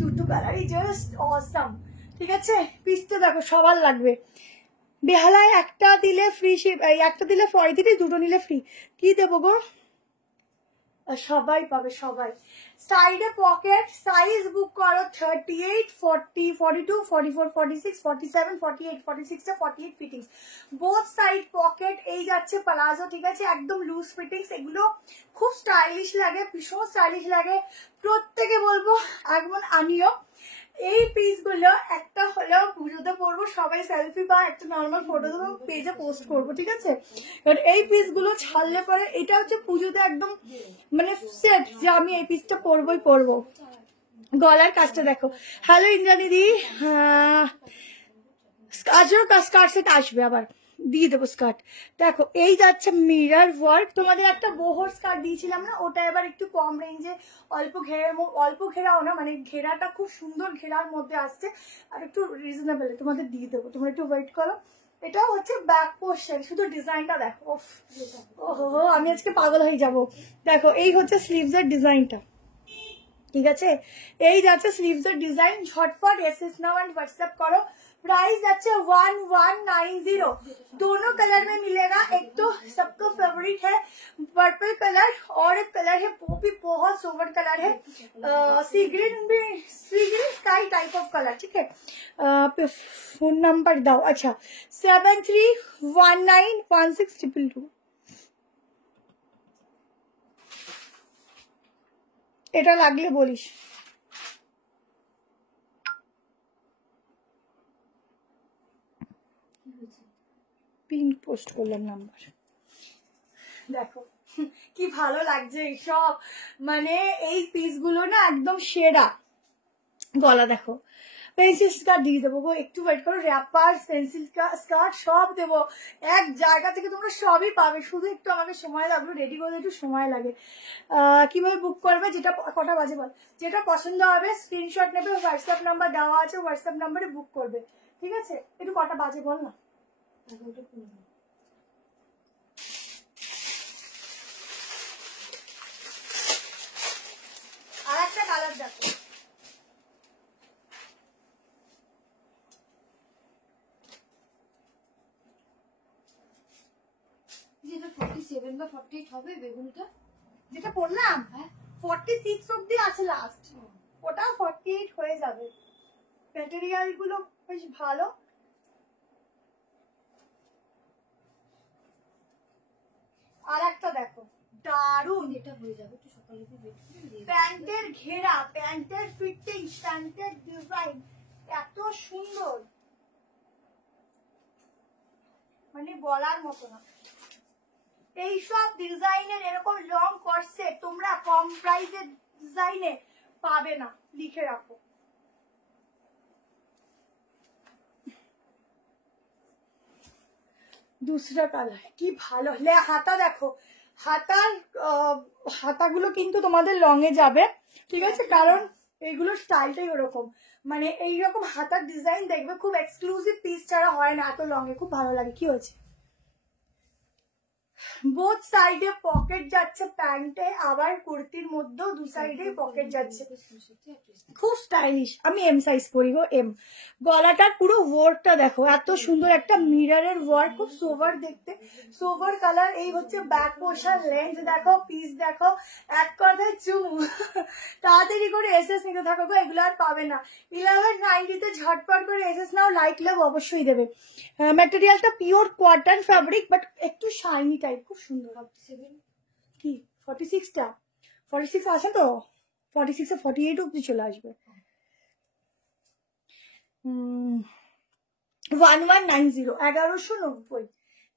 দুটো কালারই জাস্ট অসাম, ঠিক আছে। পিসটা দেখো সবার লাগবে, বেহালায় একটা দিলে ফ্রি, একটা দিলে ফ্রি দিলে, দুটো নিলে ফ্রি, কি দেবো গো? সবাই পাবে সবাই। সাইডে পকেট, সাইজ বুক করো 38, 40, 42, 44, 46, 47, 48, 46টা 48 ফিটিংস, বোথ সাইড পকেট। এই যাচ্ছে প্লাজো, ঠিক আছে, একদম লুজ ফিটিংস, এগুলো খুব স্টাইলিশ লাগে, ভীষণ স্টাইলিশ লাগে, প্রত্যেকে বলবো একবার আমিও এই পিসগুলো একটা হলেও পুজোতে পরবো, সবাই সেলফি বা একটা নর্মাল ফটো দেবো, পেজে পোস্ট করবো, ঠিক আছে। এবার এই পিসগুলো ছাড়লে পরে এটা হচ্ছে পুজোতে একদম মানে সেট, যে আমি এই পিসটা পরবোই পরবো। গলার কাজটা দেখো, হ্যালো ইন্দ্রাণী দি, স্কার্ট সেট আসবে, আবার দিয়ে দেবো স্কার্ট। দেখো এই যাচ্ছে মিরর ওয়ার্ক, তোমাদের একটা বোহর স্কার্ট দিয়েছিলাম না, ওটা এবার একটু কম রেঞ্জে, অল্প ঘেরাও না, মানে ঘেরাটা খুব সুন্দর ঘেরার মধ্যে আসছে, আর একটু রিজনেবল তোমাদের দিয়ে দেবো, তোমরা একটু ওয়েট করো। এটাও হচ্ছে ব্যাক পোর্শন, শুধু ডিজাইনটা দেখো, ওহো আমি আজকে পাগল হয়ে যাব। দেখো এই হচ্ছে স্লিভস এর ডিজাইনটা, ঠিক আছে, এই যাচ্ছে স্লিভস এর ডিজাইন। ঝটপট এসএস নাও एंड व्हाट्सएप करो। प्राइस जाচ্ছে 1190, दोनों कलर में मिलेगा। एक तो सबका फेवरेट है पर्पल कलर, और एक कलर है वो भी बहुत सोबर कलर है, sea green sky type of colour, ठीक है। फोन नंबर दाओ, अच्छा 73191622। এটা লাগলে বলিস। পিন পোস্ট করলাম নাম্বার, দেখো কি ভালো লাগছে এইসব, মানে এই পিসগুলো না একদম সেরা। গলা দেখো, পেন্সিল স্কার্ট দিয়ে দেবো গো, একটু ওয়েট করো, র্যাপার পেন্সিল স্কার্ট সব দেবো, এক জায়গা থেকে তোমরা সবই পাবে, শুধু একটু আমাকে সময় লাগলো, রেডি করতে একটু সময় লাগে। কিভাবে বুক করবে, যেটা কটা বাজে বল, যেটা পছন্দ হবে স্ক্রিনশট নেবে, হোয়াটসঅ্যাপ নাম্বার দেওয়া আছে, হোয়াটসঅ্যাপ নাম্বারে বুক করবে, ঠিক আছে। একটু কটা বাজে বল না, আর একটা কালার দেখো, যেটা 47 বা 48 হবে বেগুনটা, যেটা পরলাম 46 অব্দি আছে লাস্ট, ওটা 48 হয়ে যাবে। ম্যাটেরিয়াল গুলো বেশ ভালো। আর একটা দেখো, এটা হয়ে যাবে, একটু সকালে ওয়েট করে দিয়ে প্যান্টের ঘেরা, প্যান্টের ফিটিং, প্যান্টের ডিজাইন এত সুন্দর, মানে বলার মতো না। এইসব ডিজাইনের এরকম লং কর্সেট তোমরা কম প্রাইসের ডিজাইনে পাবে না, লিখে রাখো। দুসরা কালার কি ভালো, হাতা দেখো, হাতাগুলো কিন্তু তোমাদের লং এ যাবে, ঠিক আছে, কারণ এইগুলোর স্টাইলটাই ওরকম, মানে এইরকম হাতার ডিজাইন দেখবে খুব এক্সক্লুসিভ পিস ছাড়া হয় না, এত লং এ খুব ভালো লাগে। কি হয়েছে, বোথ সাইডে পকেট যাচ্ছে প্যান্টে, আবার কুর্তির মধ্যেও দু সাইডে পকেট যাচ্ছে, খুব স্টাইলিশ। আমি এম সাইজ পরি গো, এম। গলাটার পুরো ওয়ার্কটা দেখো, এত সুন্দর একটা মিররের ওয়ার্ক, খুব সোভার দেখতে, সোভার কালার। এই হচ্ছে ব্যাক পোর্শন, লেন্থ দেখো, পিস দেখো, এক কথায় চুম। তাড়াতাড়ি করে এসএস নিতে থাকো গো, এগুলো আর পাবে না। 1190 ঝটপট করে এসএস নাও, লাইট লাভ অবশ্যই দেবে। ম্যাটেরিয়ালটা পিওর কটন ফ্যাব্রিক, বাট একটু শাইনি টাইপ, খুব সুন্দর। 47 কি 46টা, 46 আছে তো, 46 48 অব্দি চলে আসবে। 1190, 1190,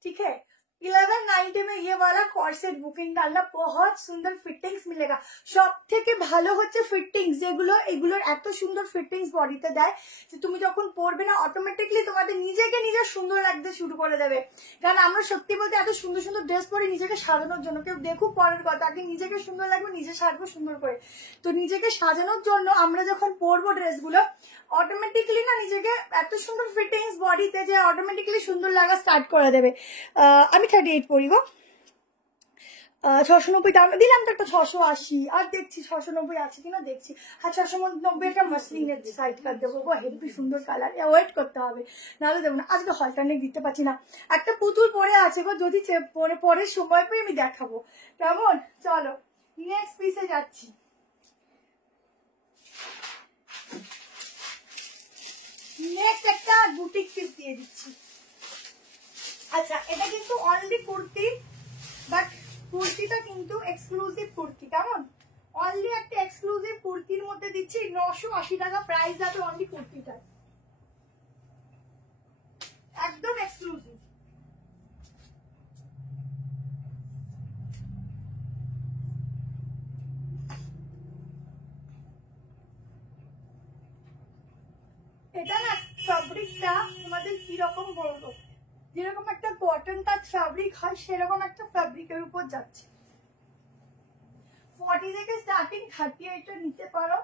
ठीक है। 1190 में ये वाला कॉर्सेट बुकिंग डालना, बहुत सुंदर फिटिंग्स मिलेगा। সব থেকে ভালো হচ্ছে ফিটিংস, যেগুলো এগুলোর এত সুন্দর ফিটিংস বডিতে দেয় যে তুমি যখন পরবে না অটোমেটিকলি তোমাদের নিজেকে নিজে সুন্দর লাগতে শুরু করে দেবে। কারণ আমরা সত্যি বলতে এত সুন্দর সুন্দর ড্রেস পরি নিজেকে সাজানোর জন্য, কেউ দেখুক পরের কথা, আগে নিজেকে সুন্দর লাগবে, নিজে সাজবো সুন্দর করে। তো নিজেকে সাজানোর জন্য আমরা যখন পরবো ড্রেসগুলো অটোমেটিকলি না নিজেকে এত সুন্দর ফিটিংস বডিতে যে অটোমেটিকলি সুন্দর লাগা স্টার্ট করে দেবে। আমি 38 পরি গো, 690 টাকা দিলাম তো, একটা 680, আর দেখছি 690 আছে কিনা দেখছি। হ্যাঁ 690 একটা মসলিনের সাইড কাট দেবো গো, হেভি সুন্দর কালার, ওয়েট করতে হবে, নাহলে দেবো না। আজকে হলটারনেট দিতে পারছি না, একটা পুতুল পরে আছে গো, যদি পরে সময় পাই আমি দেখাবো, কেমন? চলো নেক্সট পিসে যাচ্ছি। নেক্সট একটা বুটিক পিস দিয়ে দিচ্ছি। আচ্ছা, এটা কিন্তু অনলি কুর্তি, বাট কুর্তিটা কিন্তু এক্সক্লুসিভ কুর্তি, কেমন? অনলি একটা এক্সক্লুসিভ কুর্তির মধ্যে দিচ্ছি, 980 টাকা প্রাইস যাবে অনলি কুর্তিটা, একদম এক্সক্লুসিভ। এটা না ফ্যাব্রিকটা তোমাদের কিরকম বলবো, যেরকম একটা কটন টাচ ফ্যাব্রিক হয় সেরকম একটা ফ্যাব্রিকের উপর যাচ্ছে। 40 থেকে স্টার্টিং, 38 নিতে পারো,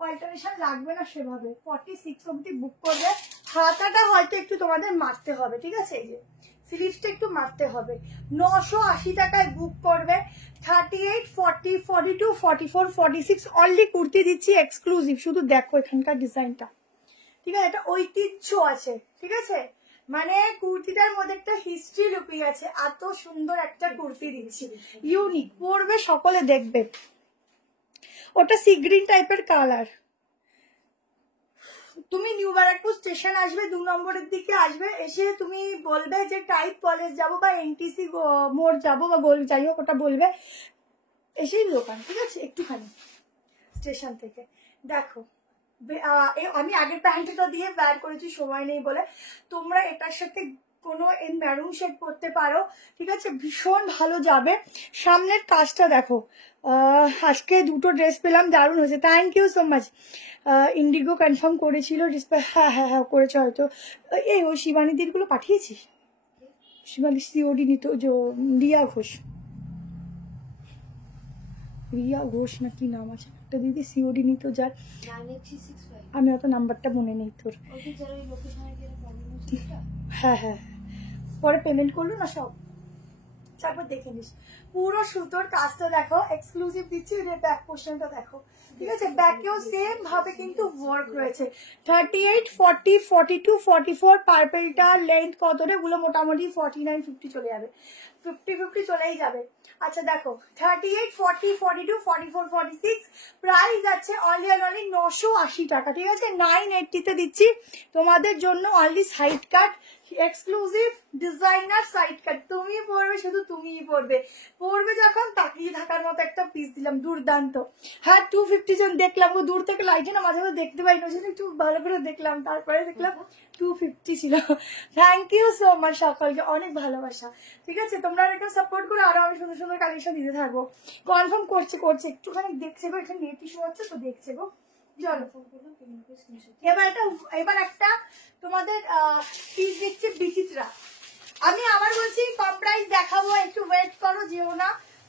অল্টারেশন লাগবে না সেভাবে। 46 অব্দি বুক করবে। হাতাটা হয়তো একটু তোমাদের মারতে হবে, ঠিক আছে, এই যে স্লিভসটা একটু মারতে হবে। 980 টাকায় বুক করবে। 38, 40, 42, 44, 46 অনলি কুর্তি দিচ্ছি এক্সক্লুসিভ। শুধু দেখো এখানকার ডিজাইনটা, ঠিক আছে, এটা ঐতিহ্য আছে, ঠিক আছে, মানে কুর্তিটার মধ্যে একটা হিস্ট্রি লুকিয়ে আছে। এত সুন্দর একটা কুর্তি দিচ্ছি, ইউনিক, পরবে সকলে দেখবে। ওটা সি গ্রিন টাইপের কালার। তুমি নিউ ব্যারাকপুর স্টেশন আসবে, 2 নম্বরের দিকে আসবে, এসে তুমি বলবে যে টাইপ কলেজ যাবো বা এনটিসি মোড় যাবো বা গোল, যাই হোক ওটা বলবে, এসেই দোকান, ঠিক আছে, একটুখানি স্টেশন থেকে। দেখো আমি আগের প্যান্টটা দিয়ে বের করেছি, সময় নেই বলে। তোমরা এটার সাথে কোনো ম্যারুন শেড করতে পারো, ঠিক আছে, ভীষণ ভালো যাবে। সামনের কাজটা দেখো, আজকে 2টো ড্রেস পেলাম, দারুণ হয়েছে, thank you so much. Indigo confirm করেছিল ডিসপ্লে, হ্যাঁ হ্যাঁ হ্যাঁ করেছে হয়তো। এই ও শিবানীদিরগুলো পাঠিয়েছিস? শিবানী সিওডি নিত, যে রিয়া ঘোষ, রিয়া ঘোষ না কি নাম আছে একটা দিদি, সিওডি নিত যার, 98365 আমি অত নাম্বারটা মনে নেই তোর। ওকে যারা ওই লোকেশনে গেলে প্রবলেম হচ্ছে এটা। হ্যাঁ হ্যাঁ, পরে পেমেন্ট করলো না সব, তারপর দেখে নিস। পুরো সুতোর কাজটা দেখো, এক্সক্লুসিভ দিচ্ছি, ব্যাক পোর্শনটা দেখো, ঠিক আছে, ব্যাকেও সেম ভাবে কিন্তু ওয়ার্ক রয়েছে। 38, 40, 42, 44 পার্পেলটা লেন্থ কত রে, গুলো মোটামুটি 49, 50 চলে যাবে, 50 চলেই যাবে। আচ্ছা দেখো, 38, 40, 42, 44, 46 প্রাইস আছে অনলি 980 টাকা, ঠিক আছে। 980 দিচ্ছি তোমাদের জন্য, অনলি সাইড কাট, এক্সক্লুসিভ ডিজাইনার সাইড কাট। তুমি পরবে পরবে, শুধু তুমিই পরবে। পরবে যখন তাকিয়ে থাকার মতো একটা পিস দিলাম, দুর্দান্ত। হ্যাঁ 250 জন দেখলাম, ও দূর থেকে লাইটে না মাঝে মাঝে দেখতে পাই না, একটু ভালো করে দেখলাম, তারপরে দেখলাম 250 ছিল। থ্যাংক ইউ সো মাচ সকলকে, অনেক ভালোবাসা। ঠিক আছে, তোমরা এরকম সাপোর্ট করে আরো আমি সুন্দর সুন্দর কালেকশন দিতে থাকবো। কনফার্ম করছে একটুখানি দেখছে গো, এখানে নেট ইস্যু হচ্ছে তো দেখছে গো। চলো এবার একটা তোমাদের পিস দিচ্ছি বিচিত্রা। আমি আবার বলছি কম প্রাইস দেখাবো, একটু ওয়েট করো, যেও না।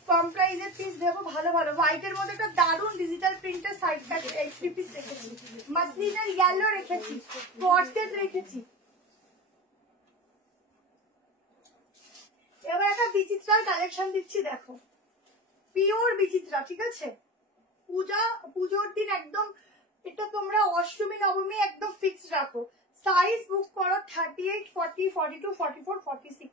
কম প্রাইসের পিস দেবো, ভালো ভালো হোয়াইটের মধ্যে একটা দারুন ডিজিটাল প্রিন্টের সাইড কাটে এই পিস রেখেছি, মাসলিনের ইয়েলো রেখেছি, পর্সেট রেখেছি। এবার একটা বিচিত্রার কালেকশন দিচ্ছি, দেখো পিওর বিচিত্রা। ঠিক আছে, পুজোর দিন একদম এটা তোমরা অষ্টমী নবমী একদম ফিক্স রাখো। সাইজ বুক করো 38, 40, 42, 44, 46।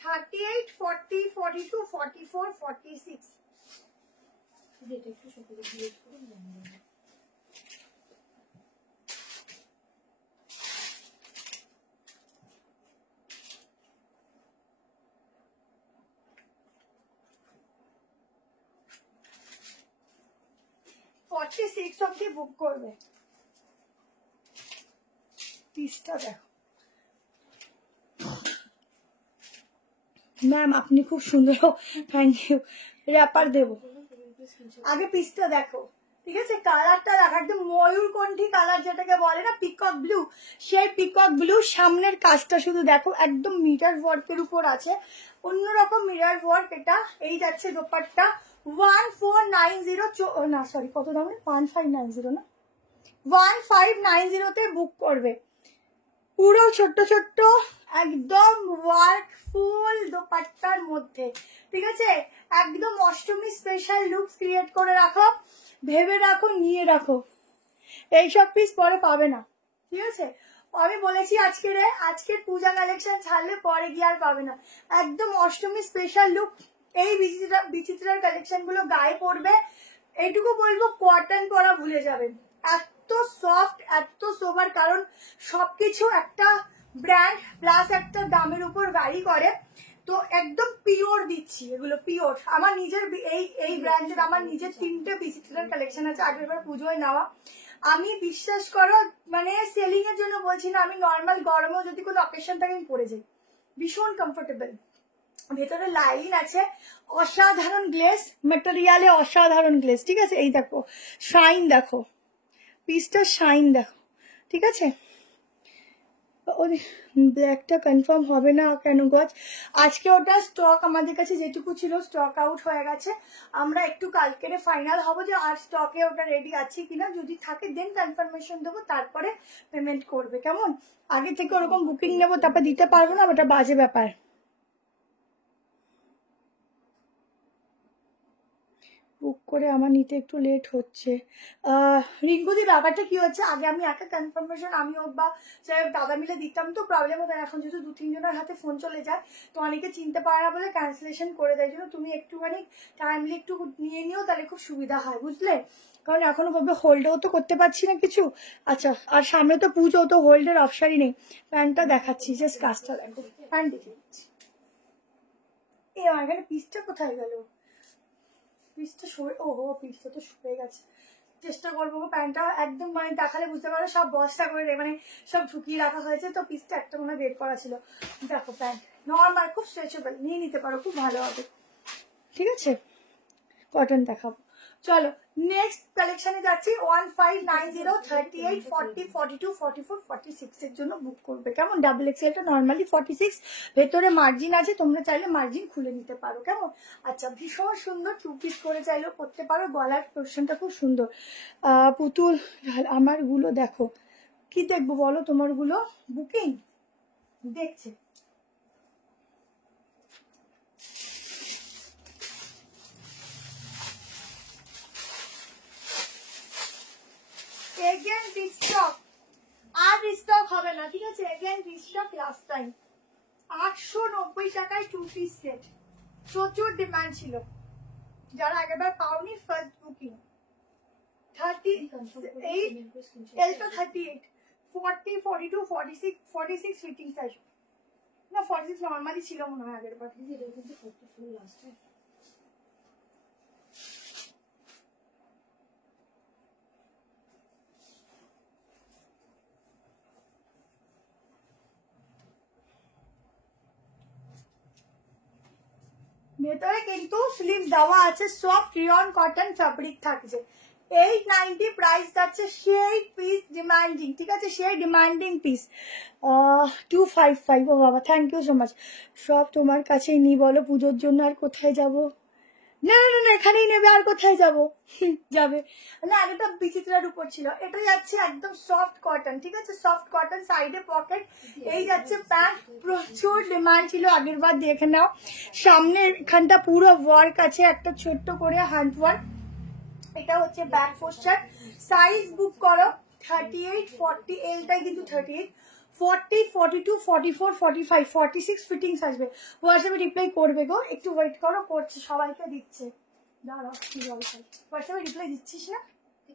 38, 40, 42, 44, 46। এটা একটু সকলে জিজ্ঞেস করুন জানবেন। অব্দি বুক করবে। পিসটা দেখো ম্যাম, আপনি খুব সুন্দর, থ্যাংক ইউ। র্যাপার দেবো, আগে পিসটা দেখো। ঠিক আছে, কালারটা দেখো, একদম ময়ূরকণ্ঠী কালার যেটাকে বলে না, পিকক ব্লু, সেই পিকক ব্লু। সামনের কাজটা শুধু দেখো, একদম মিরর ওয়ার্কের উপর আছে, অন্যরকম মিরর ওয়ার্ক। এটা এই যাচ্ছে দোপাট্টা 1490, না সরি কত দামে, 1590 না, 1590 বুক করবে। পুরো ছোট্ট ছোট্ট একদম ওয়ার্ক ফুল দোপাট্টার মধ্যে। ঠিক আছে, একদম অষ্টমী স্পেশাল লুক ক্রিয়েট করে রাখো, ভেবে রাখো, নিয়ে রাখো, এইসব পিস পরে পাবে না। ঠিক আছে, আমি বলেছি আজকের পূজা কালেকশন ছাড়লে পরে গিয়ে আর পাবে না। একদম অষ্টমী স্পেশাল লুক, এই বিচিত্রার কালেকশন গুলো গায়ে পড়বে। এইটুকু বলবো, কটন পরা ভুলে যাবেন, এত সফট, এত সোবার, কারণ সবকিছু একটা ব্র্যান্ড প্লাস একটা দামের উপর ভ্যারি করে। তো একদম পিওর দিচ্ছি, এগুলো পিওর। আমার নিজের এই ব্র্যান্ডের আমার নিজের 3টে বিচিত্রার কালেকশন আছে, আগেরবার পুজোয় নেওয়া। আমি বিশ্বাস করো, মানে সেলিং এর জন্য বলছি না, আমি নর্মাল গরমেও যদি কোনো অকেশন থাকে আমি পরে যাই, ভীষণ কমফোর্টেবল। ভেতরে লাইন আছে, অসাধারণ গ্লেস মেটেরিয়ালে, অসাধারণ গ্লেস। ঠিক আছে, এই দেখো শাইন, দেখো পিসটা শাইন দেখো। ঠিক আছে, ব্ল্যাকটা কনফার্ম হবে না কেন গজ? আজকে ওটা স্টক আমাদের কাছে যেটুকু ছিল স্টক আউট হয়ে গেছে। আমরা একটু কালকেরে ফাইনাল হবো যে আর স্টকে ওটা রেডি আছে কিনা, যদি থাকে দেন কনফার্মেশন দেবো, তারপরে পেমেন্ট করবে। কেমন, আগে থেকে ওরকম বুকিং নেবো তারপর দিতে পারবো না, ওটা বাজে ব্যাপার। বুক করে আমার নিতে একটু লেট হচ্ছে। রিঙ্কুদি, ব্যাপারটা কি হচ্ছে, আগে আমি একটা কনফার্মেশন আমি হোক বা দাদা মিলে দিতাম, তো প্রবলেম হতো। এখন যেহেতু 2-3 জনের হাতে ফোন চলে যায়, তো অনেকে চিনতে পারে না বলে ক্যান্সেলেশন করে দেয়। জন্য তুমি একটুখানি টাইমলি একটু নিয়ে নিও, তাহলে খুব সুবিধা হয়, বুঝলে? কারণ এখনো ভাবে হোল্ডও তো করতে পারছি না কিছু। আচ্ছা, আর সামনে তো পুজো, তো হোল্ডের অপশনই নেই। প্যান্টটা দেখাচ্ছি, জাস্ট কাজটা দেখো, প্যান্ট দেখে দিচ্ছি। এখানে পিসটা কোথায় গেল? পিসটা সরে, ওহো পিসটা তো সরে গেছে। চেষ্টা করবো প্যান্টটা একদম, মানে দেখালে বুঝতে পারো সব বস্তা করে মানে সব ঢুকিয়ে রাখা হয়েছে, তো পিসটা একটা মনে বের করা ছিল। দেখো প্যান্ট নর্মাল, খুব স্ট্রেচেবল, নিয়ে নিতে পারো, খুব ভালো হবে। ঠিক আছে, কটন দেখাবো। চলো নেক্সট কালেকশনে যাচ্ছি। 1590, 38, 40, 42, 44, 46 এর জন্য বুক করবে। কেমন, ডাবল এক্সেলটা নর্মালি 46, ভেতরে মার্জিন আছে, তোমরা চাইলে মার্জিন খুলে নিতে পারো। কেমন, আচ্ছা ভীষণ সুন্দর, 2 পিস করে চাইলেও করতে পারো। গলার পোর্শনটা খুব সুন্দর। পুতুল, আমার গুলো দেখো, কি দেখবো বলো, তোমার গুলো বুকিং দেখছে। এগেন রিস্টক, আর রিস্টক হবে না। ঠিক আছে, এগেন রিস্টক লাস্ট টাইম। 890 টাকায় 2 পিস সেট, প্রচুর ডিমান্ড ছিল। যারা আগেরবার পাওনি, ফার্স্ট বুকিং। 38, এলটা 38, 40, 42, 46, 46 ফিটিংস আসবে না, 46 নর্মালি ছিল মনে হয় আগের বার। দিদি এটা কিন্তু 44 লাস্টে। ভেতরে কিন্তু স্লিভ দেওয়া আছে, সফট রিয়ন কটন ফ্যাব্রিক থাকছে। 890 প্রাইস যাচ্ছে, সেই পিস ডিমান্ডিং, ঠিক আছে, সেই ডিমান্ডিং পিস। 255। ও বাবা, থ্যাংক ইউ সো মাচ। সব তোমার কাছেই নি বলো, পুজোর জন্য আর কোথায় যাব? না না না, এখানেই নেবে, আর কোথায় যাব? যাবে না, আগেটা বিচিত্রার উপর ছিল, এটা যাচ্ছে একদম সফট কটন, ঠিক আছে, সফট কটন, সাইডে পকেট। এই যাচ্ছে প্যান্ট, প্রচুর ডিমান্ড ছিল আগের বার, দেখে নাও। সামনে এখানটা পুরো ওয়ার্ক আছে, একটা ছোট্ট করে হ্যান্ড ওয়ার্ক। এটা হচ্ছে ব্যাক পোস্টার। সাইজ বুক করো 38, 40, এলটাই কিন্তু 38, 40, 42, 44, 45, 46 ফিটিংস আসবে। হোয়াটসঅ্যাপে রিপ্লাই করবে গো, একটু ওয়েট করো, করছে, সবাইকে দিচ্ছে। দাঁড়াও, কি বলছো, হোয়াটসঅ্যাপে রিপ্লাই দিচ্ছিস না?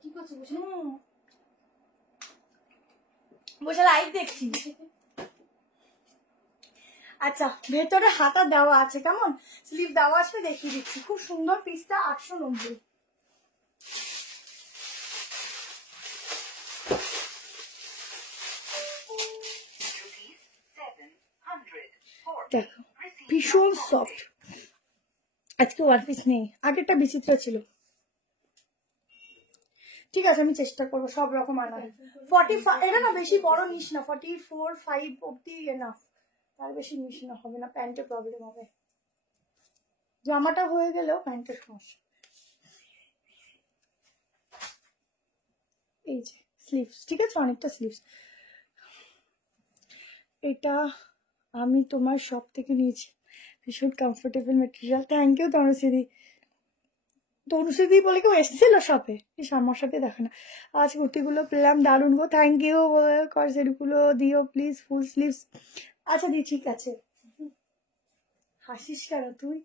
কি করছো বসে? বসে লাইভ দেখছি। আচ্ছা, ভেতরে হাতা দেওয়া আছে, কেমন স্লিভ দেওয়া আছে দেখিয়ে দিচ্ছি। খুব সুন্দর পিসটা, 890। দেখো ভীষণ সফট। আজকে ওয়ান পিস নেই, আগেরটা বিচিত্র ছিল। ঠিক আছে, আমি চেষ্টা করবো সব রকম আনার। 45, এটা না বেশি বড় নিস না, 44, 5 অব্দি এনাফ, তার বেশি নিস না, হবে না, প্যান্টের প্রবলেম হবে। জামাটা হয়ে গেলেও প্যান্টের সমস্যা। এই যে স্লিভস, ঠিক আছে, অনেকটা স্লিভস। এটা আমি তোমার শপ থেকে নিয়েছি, ভীষণ comfortable material. Thank you Tanushree. Tanushree বলে কেউ এসেছিল শপে? এই আমার সাথে দেখে না। আজ কুর্তিগুলো পেলাম, দারুণ গো, থ্যাংক ইউ। কর্সেটগুলো দিও প্লিজ, ফুল স্লিভস। আচ্ছা দি, ঠিক আছে। হাসিস কেন তুই?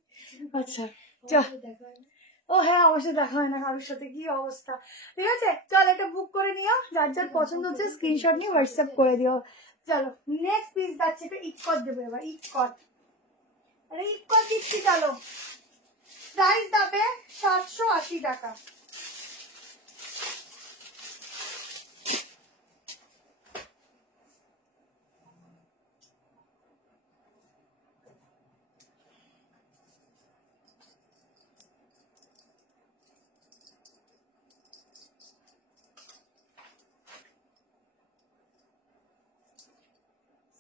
আচ্ছা চল। ও হ্যাঁ, আমার সাথে দেখা হয় না কারোর সাথে, কি অবস্থা। ঠিক আছে, চল এটা বুক করে নিও, যার যার পছন্দ হচ্ছে স্ক্রিনশট নিয়ে হোয়াটসঅ্যাপ করে দিও। চলো নেক্সট পিস যাচ্ছে, এটা ইটকট দেবো এবার, ইটকট। আরে ইটকট দিচ্ছি, চলো। প্রাইস যাবে 780 টাকা।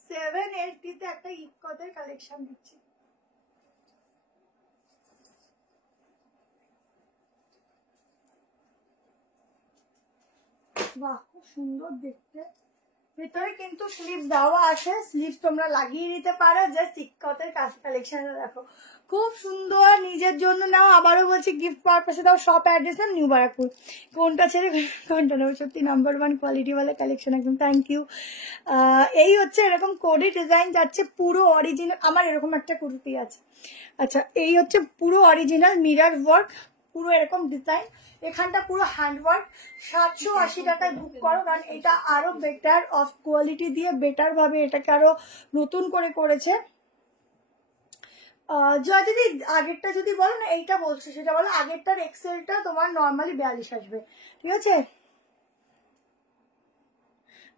$780 একটা ইটকটের কালেকশন দিচ্ছি। বাহ, খুব সুন্দর দেখতে। ভিতরে কিন্তু স্লিভ দেওয়া আছে, স্লিভ তোমরা লাগিয়ে নিতে পারো। জাস্ট ইটকটের কালেকশনটা দেখো, খুব সুন্দর। নিজের জন্য নাও, আবারও বলছি গিফট পারপাসে দাও। শপ অ্যাড্রেস নাম নিউ বারাকপুর। কোনটা ছেড়ে কোনটা নেবো, সত্যি নাম্বার 1 কোয়ালিটি ওয়ালা কালেকশন একদম, থ্যাংক ইউ। এই হচ্ছে এরকম কোডি ডিজাইন যাচ্ছে, পুরো অরিজিনাল। আমার এরকম একটা কুর্তি আছে। আচ্ছা, এই হচ্ছে পুরো অরিজিনাল মিরর ওয়ার্ক, পুরো এরকম ডিজাইন, এখানটা পুরো হ্যান্ডওয়ার্ক। 780 টাকায় বুক করো, কারণ এটা আরো বেটার অফ কোয়ালিটি দিয়ে বেটার ভাবে এটাকে আরো নতুন করে করেছে। যদি আগেরটা যদি বলো না, এইটা বলছো সেটা বলো। আগেরটার এক্সেলটা তোমার নর্মালি 42 আসবে, ঠিক আছে।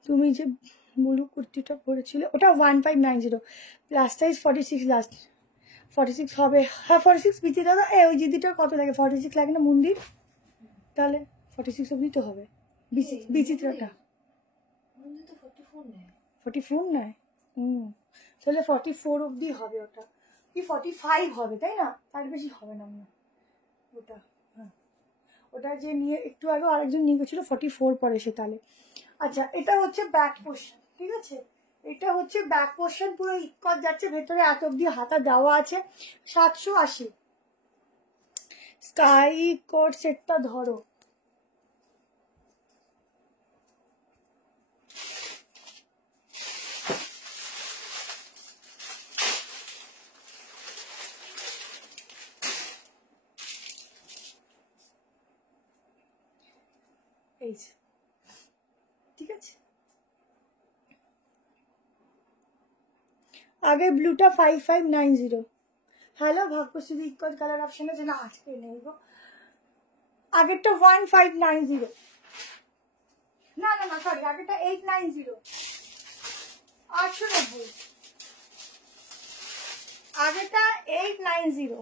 তুমি যে ব্লু কুর্তিটা পরেছিলে ওটা 1590, লাস্ট সাইজ 46, লাস্ট 46 হবে। হ্যাঁ 46 বিচি দাদা। ওই দিদিটার কত লাগে? 46 লাগে না মন্দির? তাহলে 46 অব্দি তো হবে। বিচিত্রটা 44 নেয়। তাহলে 44 অব্দি হবে, ওটা কি 45 হবে, তাই না? তার বেশি হবে না ওটা। হ্যাঁ, ওটা যে নিয়ে একটু আগে আরেকজন নিয়ে গেছিল 44 পরে সে, তাহলে। আচ্ছা, এটা হচ্ছে ব্যাক পোর্শন, ঠিক আছে, এটা হচ্ছে ব্যাক পোর্শন, পুরো ইটকট যাচ্ছে, ভেতরে এত অব্দি হাতা দেওয়া আছে। 780। স্কাই কোট সেটটা ধরো, এই যে, ঠিক আছে। আগে ব্লুটা 5590। Hello Bhagyashree equal colour option আছে না, আজকে নেই গো। আগেরটা 1590, না না না সরি, আগেরটা 890, 890, আগেটা 890।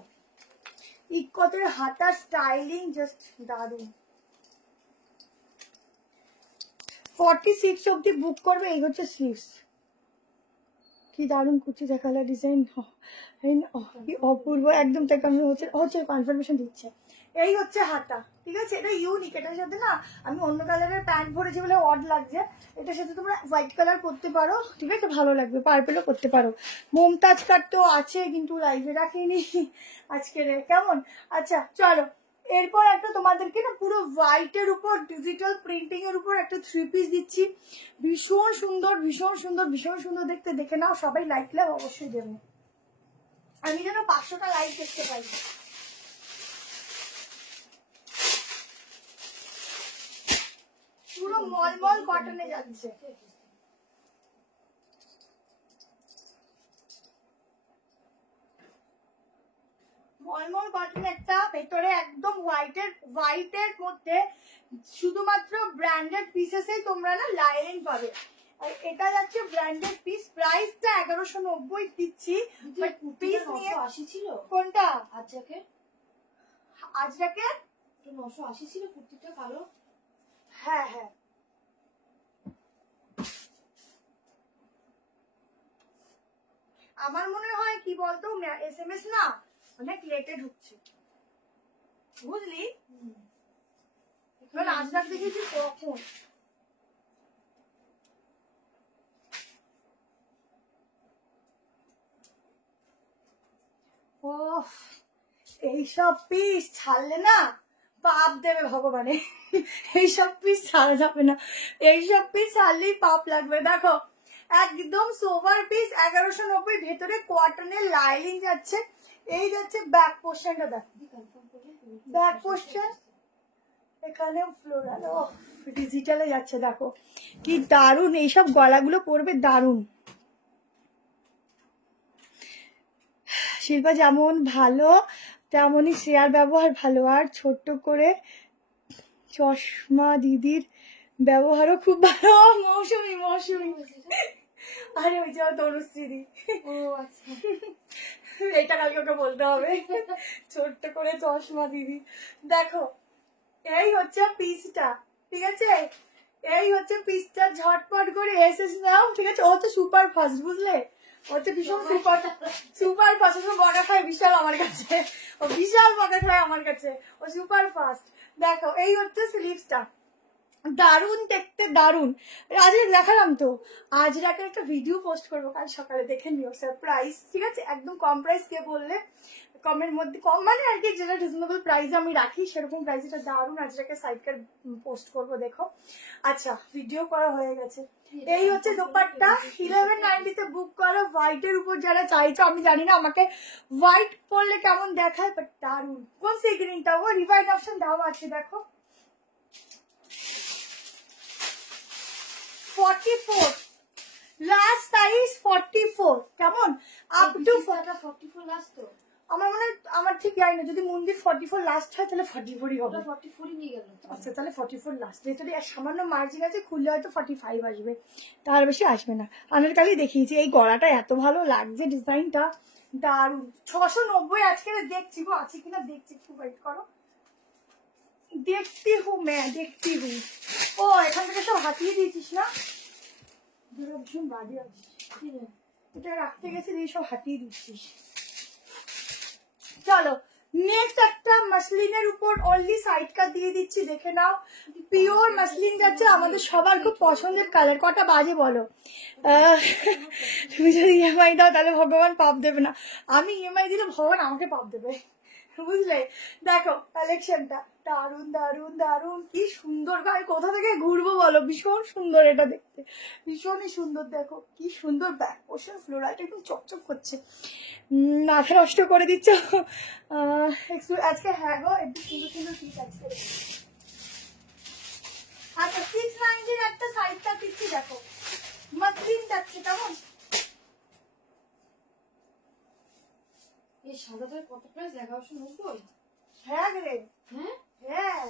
ইকোতের হাতার স্টাইলিং জাস্ট দারুণ। 46 অব্দি বুক করবে। এই হচ্ছে স্লিভস, কি দারুণ কুচি দেখালো ডিজাইন, কি অপূর্ব একদম। তাই হচ্ছে হচ্ছে কনফার্মেশন দিচ্ছে। এই হচ্ছে হাতা, ঠিক আছে, এটা ইউনিক। এটার সাথে না আমি অন্য কালারের প্যান্ট পরেছি বলে অড লাগছে, এটার সাথে তোমরা হোয়াইট কালার করতে পারো, ঠিক আছে, ভালো লাগবে। পার্পেলও করতে পারো। মমতাজ কাট তো আছে কিন্তু লাইভে রাখিনি আজকে, কেমন? আচ্ছা চলো, এরপর একটা তোমাদেরকে না পুরো হোয়াইটের উপর ডিজিটাল প্রিন্টিং এর উপর একটা 3 পিস দিচ্ছি। ভীষণ সুন্দর, ভীষণ সুন্দর, ভীষণ সুন্দর দেখতে। দেখে নাও সবাই, লাইক লাইক অবশ্যই দেবে। আমি যেন 500টা লাইক দেখতে পাই। পুরো মলমল কটনে যাচ্ছে। মলমল কটন একটা, ভেতরে একদম হোয়াইটের মধ্যে শুধুমাত্র ব্র্যান্ডেড পিসেসেই তোমরা না লাইনিং পাবে। আর এটা যাচ্ছে ব্র্যান্ডেড পিস। প্রাইসটা 1190 দিচ্ছি, বাট পিস নিয়ে 980 ছিল। কোনটা? আজকে আজরাকে 980 ছিল কুর্তিটা কালো। হ্যাঁ হ্যাঁ, আমার মনে হয় কি বলতো, SMS না অনেক লেটে ঢুকছে, বুঝলি? এবার আজরাক দেখেছি কখন। ও এইসব পিস ছাড়লে না পাপ দেবে ভগবানে। এইসব পিস ছাড়া যাবে না, এইসব পিস ছাড়লেই পাপ লাগবে। দেখো একদম সোভার পিস 1190, ভেতরে কটনের লাইনিং যাচ্ছে। এই যাচ্ছে ব্যাক পোর্শনটা, দেখো ব্যাক পোর্শন, এখানে ফ্লোরাল ডিজিটালে যাচ্ছে। দেখো কি দারুণ, এইসব গলাগুলো পরবে দারুণ। শিল্পা যেমন ভালো তেমনই শেয়ার ব্যবহার ভালো, আর ছোট্ট করে চশমা দিদির ব্যবহারও খুব ভালো। মৌসুমি মৌসুমি, আরে ওই যে তনুশ্রী। ও আচ্ছা, এটা কালকে ওকে বলতে হবে, ছোট্ট করে চশমা দিদি। দেখো এই হচ্ছে পিসটা, ঠিক আছে, এই হচ্ছে পিসটা। ঝটপট করে এসে নাও, ঠিক আছে। ও হচ্ছে সুপার ফাস্ট, বুঝলে, হচ্ছে ভীষণ সুপার ফাস্ট। ও বকা খায় বিশাল আমার কাছে, ও বিশাল বকা খায় আমার কাছে, ও সুপার ফাস্ট। দেখো এই হচ্ছে স্লিভসটা, দারুণ দেখতে, দারুণ। আজ দেখালাম তো, আজ রাতে একটা ভিডিও পোস্ট করবো কাল সকালে, দেখে নিও। সারপ্রাইজ, ঠিক আছে, একদম কম প্রাইস। কে বললে কমের মধ্যে, কম মানে আর কি যেটা রিজনেবল প্রাইস আমি রাখি সেরকম প্রাইস। এটা দারুণ, আজ রাতে সাইডকার পোস্ট করবো, দেখো। আচ্ছা ভিডিও করা হয়ে গেছে। এই হচ্ছে দোপাট্টা, 1190 তে বুক করো। হোয়াইটের উপর যারা চাইছো, আমি জানি না আমাকে হোয়াইট পরলে কেমন দেখায়, বাট দারুণ। কোন সি গ্রিনটা, ও রিভাইড অপশন দেওয়া আছে, দেখো 44 লাস্ট সাইজ 44, কেমন আপ টু 44 লাস্ট তো। আমার মনে হয়, আমার ঠিক জানি না, যদি মন্দির 44 লাস্ট হয় তাহলে 44ই হবে। 44ই নিয়ে গেল। আচ্ছা তাহলে 44 লাস্ট, ভেতরে সামান্য মার্জিন আছে, খুললে হয়তো 45 আসবে, তার বেশি আসবে না। আনারকালি দেখিয়েছি, এই গলাটা এত ভালো লাগছে, ডিজাইনটা দারুণ। 690 আজকে দেখছি গো, আছে কিনা দেখছি, একটু ওয়েট করো, দেখতি হু দেখতি হু। ও এখান থেকে সব হাতিয়ে দিয়েছিস না, ভীষণ বাজে আছিস, এটা রাখতে গেছে দিয়ে সব হাতিয়ে দিচ্ছিস। চলো নেক্সট একটা মাসলিনের উপর অনলি সাইড কাট দিয়ে দিচ্ছি, দেখে নাও। পিওর মাসলিন যাচ্ছে, আমাদের সবার খুব পছন্দের কালার। কটা বাজে বলো? তুমি যদি ইএমআই দাও তাহলে ভগবান পাপ দেবে না, আমি ইএমআই দিলে ভগবান আমাকে পাপ দেবে, বুঝলে। দেখো কালেকশনটা দারুন দারুন দারুন, কি সুন্দর। ভাই কোথা থেকে ঘুরবো বলো, ভীষণ সুন্দর এটা দেখতে, ভীষণই সুন্দর। দেখো কি সুন্দর ব্যাক পোর্শন, ফ্লোরালটা একদম চকচক করছে, মাথা নষ্ট করে দিচ্ছ আজকে। হ্যাঁ গো একটু সুন্দর সুন্দর পিস আজকে। আচ্ছা 690 একটা সাইডটা দিচ্ছি, দেখো মাসলিন যাচ্ছে, কেমন এই সাদাটার কত প্রাইস? 1190? হ্যাঁ রে, হ্যাঁ হ্যাঁ।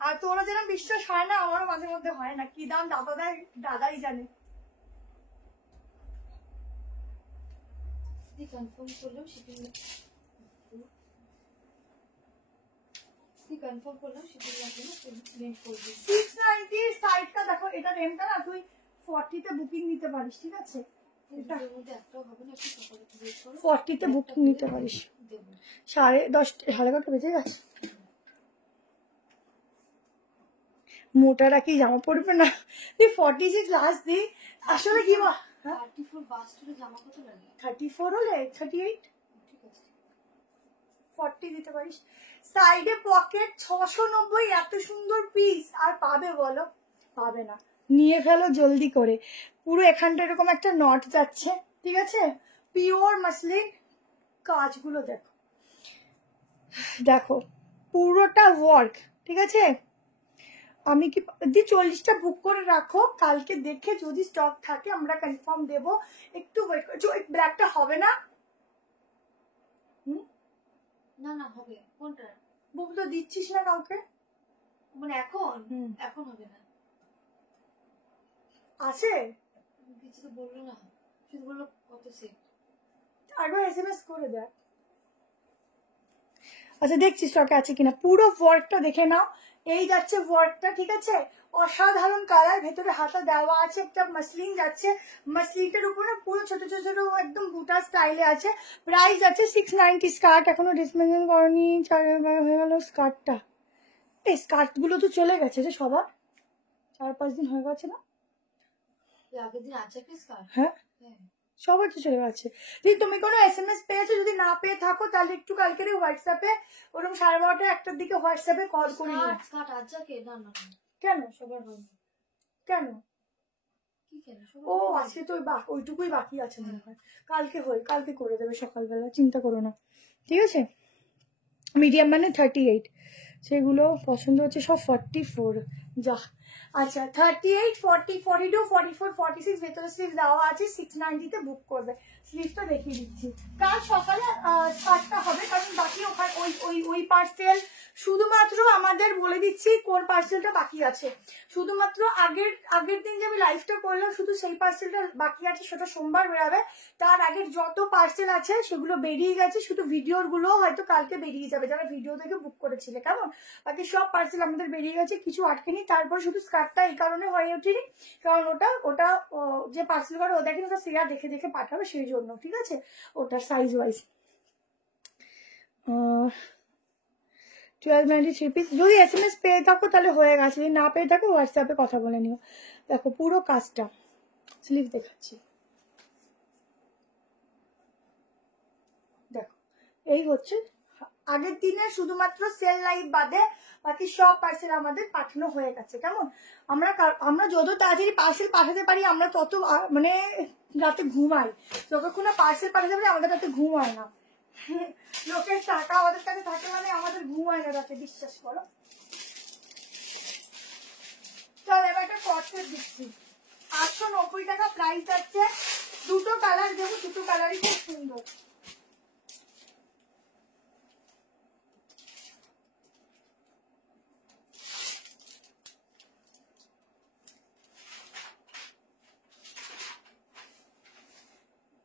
আর তোরা যেন বিশ্বাস হয় না, আমারও মাঝে মধ্যে হয় না। কি দাম দাদাই জানে। কনফার্ম করলাম শিপিং, কনফার্ম করলাম শিপিং লাগবে না, পেমেন্ট করবি। 690 সাইডটা দেখো, এটা রেমটা না তুই 40 তে বুকিং নিতে পারিস, ঠিক আছে? এটা এর মধ্যে একটাও হবে না, একটু সকালে ওয়েট করো। 40 তে বুকিং নিতে পারিস। দেবো 10:30 11:30 বেজে যাচ্ছে। মোটারা কি জামা পড়বে না? কি 46 লাস্ট দি আসলে কি বল? 34 বাস্টরে জামা কত লাগে? 34 হলে 38 ঠিক আছে 40 দিতে পারিস। সাইডে পকেট 690, এত সুন্দর পিস আর পাবে বলো? পাবে না। নিয়ে ফেলো জলদি করে। পুরো এখানটা এরকম একটা নট যাচ্ছে, ঠিক আছে? পিওর মাসলিন, কাজগুলো দেখো, দেখো পুরোটা ওয়ার্ক, ঠিক আছে? আমি কি দি 40টা বুক করে রাখো, কালকে দেখে যদি স্টক থাকে আমরা কনফার্ম দেবো। একটু ওয়েট করো। ব্ল্যাকটা হবে না? না না হবে। কোনটা? বুক তো দিচ্ছিস না কাউকে, মানে এখন এখন হবে না। আছে কিছু তো বললো না, শুধু বললো কত সেট। একবার SMS করে দেয়। আচ্ছা দেখছি স্টকে আছে কিনা। পুরো ওয়ার্কটা দেখে নাও, এই যাচ্ছে ওয়ার্কটা, ঠিক আছে? অসাধারণ কালার, ভেতরে হাতা দেওয়া আছে, একটা মাসলিন যাচ্ছে, মাসলিনের উপরে পুরো ছোট ছোট ছোট একদম বুটা স্টাইলে আছে। প্রাইস আছে 690। স্কার্ট এখনো ডিসমেন্ট করনি, হয়ে গেল স্কার্টটা। এই স্কার্ট গুলো তো চলে গেছে রে সবার, 4-5 দিন হয়ে গেছে না? আগের দিন আছে কি স্কার্ট? হ্যাঁ হ্যাঁ সবার তো চলে গেছে। যদি তুমি কোনো SMS পেয়েছো, যদি না পেয়ে থাকো তাহলে একটু কালকে হোয়াটসঅ্যাপে ওরকম 12:30 1টার দিকে হোয়াটসঅ্যাপে কল করি। স্কার্ট আছে কে? না না কেন সবার হয়নি। কেন? কি কেন? ও আজকে তো ওইটুকুই বাকি আছে মনে হয়। কালকে কালকে করে দেবে সকালবেলা, চিন্তা করো না, ঠিক আছে? মিডিয়াম মানে 38, সেগুলো পছন্দ হচ্ছে সব 44। যা আচ্ছা 38, 40, 42, 44, 46 ভেতরে স্লিভ দেওয়া আছে। 690 তে বুক করবে। স্লিভটা দেখিয়ে দিচ্ছি। কাল সকালে স্টার্টটা হবে, কারণ বাকি ওখানে ওই পার্সেল শুধুমাত্র আমাদের বলে দিচ্ছি কোন পার্সেলটা বাকি আছে। শুধুমাত্র আগের দিন যে আমি লাইভটা করলাম শুধু সেই পার্সেলটা বাকি আছে, সেটা সোমবার বেরাবে। তার আগের যত পার্সেল আছে সেগুলো বেরিয়ে গেছে, শুধু ভিডিওর গুলো হয়তো কালকে বেরিয়ে যাবে যারা ভিডিও থেকে বুক করেছিলে, কেমন? বাকি সব পার্সেল আমাদের বেরিয়ে গেছে, কিছু আটকেনি। তারপর শুধু স্কার্টটা এই কারণে হয়ে ওঠেনি, কারণ ওটা যে পার্সেল করে ও দেখেন ওটা সিরা দেখে দেখে পাঠাবে, সেই জন্য, ঠিক আছে? ওটার সাইজ ওয়াইজ 1293 পিস। যদি SMS পেয়ে থাকো তাহলে হয়ে গেছে, যদি না পেয়ে থাকো হোয়াটসঅ্যাপে কথা বলে নিও। দেখো পুরো কাজটা, স্লিভ দেখাচ্ছি, দেখো এই হচ্ছে। আগের দিনে শুধুমাত্র সেল লাইভ বাদে বাকি সব পার্সেল আমাদের পাঠানো হয়ে গেছে, কেমন? আমরা যত তাড়াতাড়ি পার্সেল পাঠাতে পারি আমরা তত মানে রাতে ঘুমাই। যতক্ষণ না পার্সেল পাঠাতে পারি আমাদের রাতে ঘুম হয় না। লোকের টাকা আমাদের কাছে থাকে মানে আমাদের ঘুম হয় না রাতে, বিশ্বাস করো। চল এবার একটা কটসেট দিচ্ছি, 890 টাকা প্রাইস যাচ্ছে। দুটো কালার দেবো, দুটো কালারই খুব সুন্দর।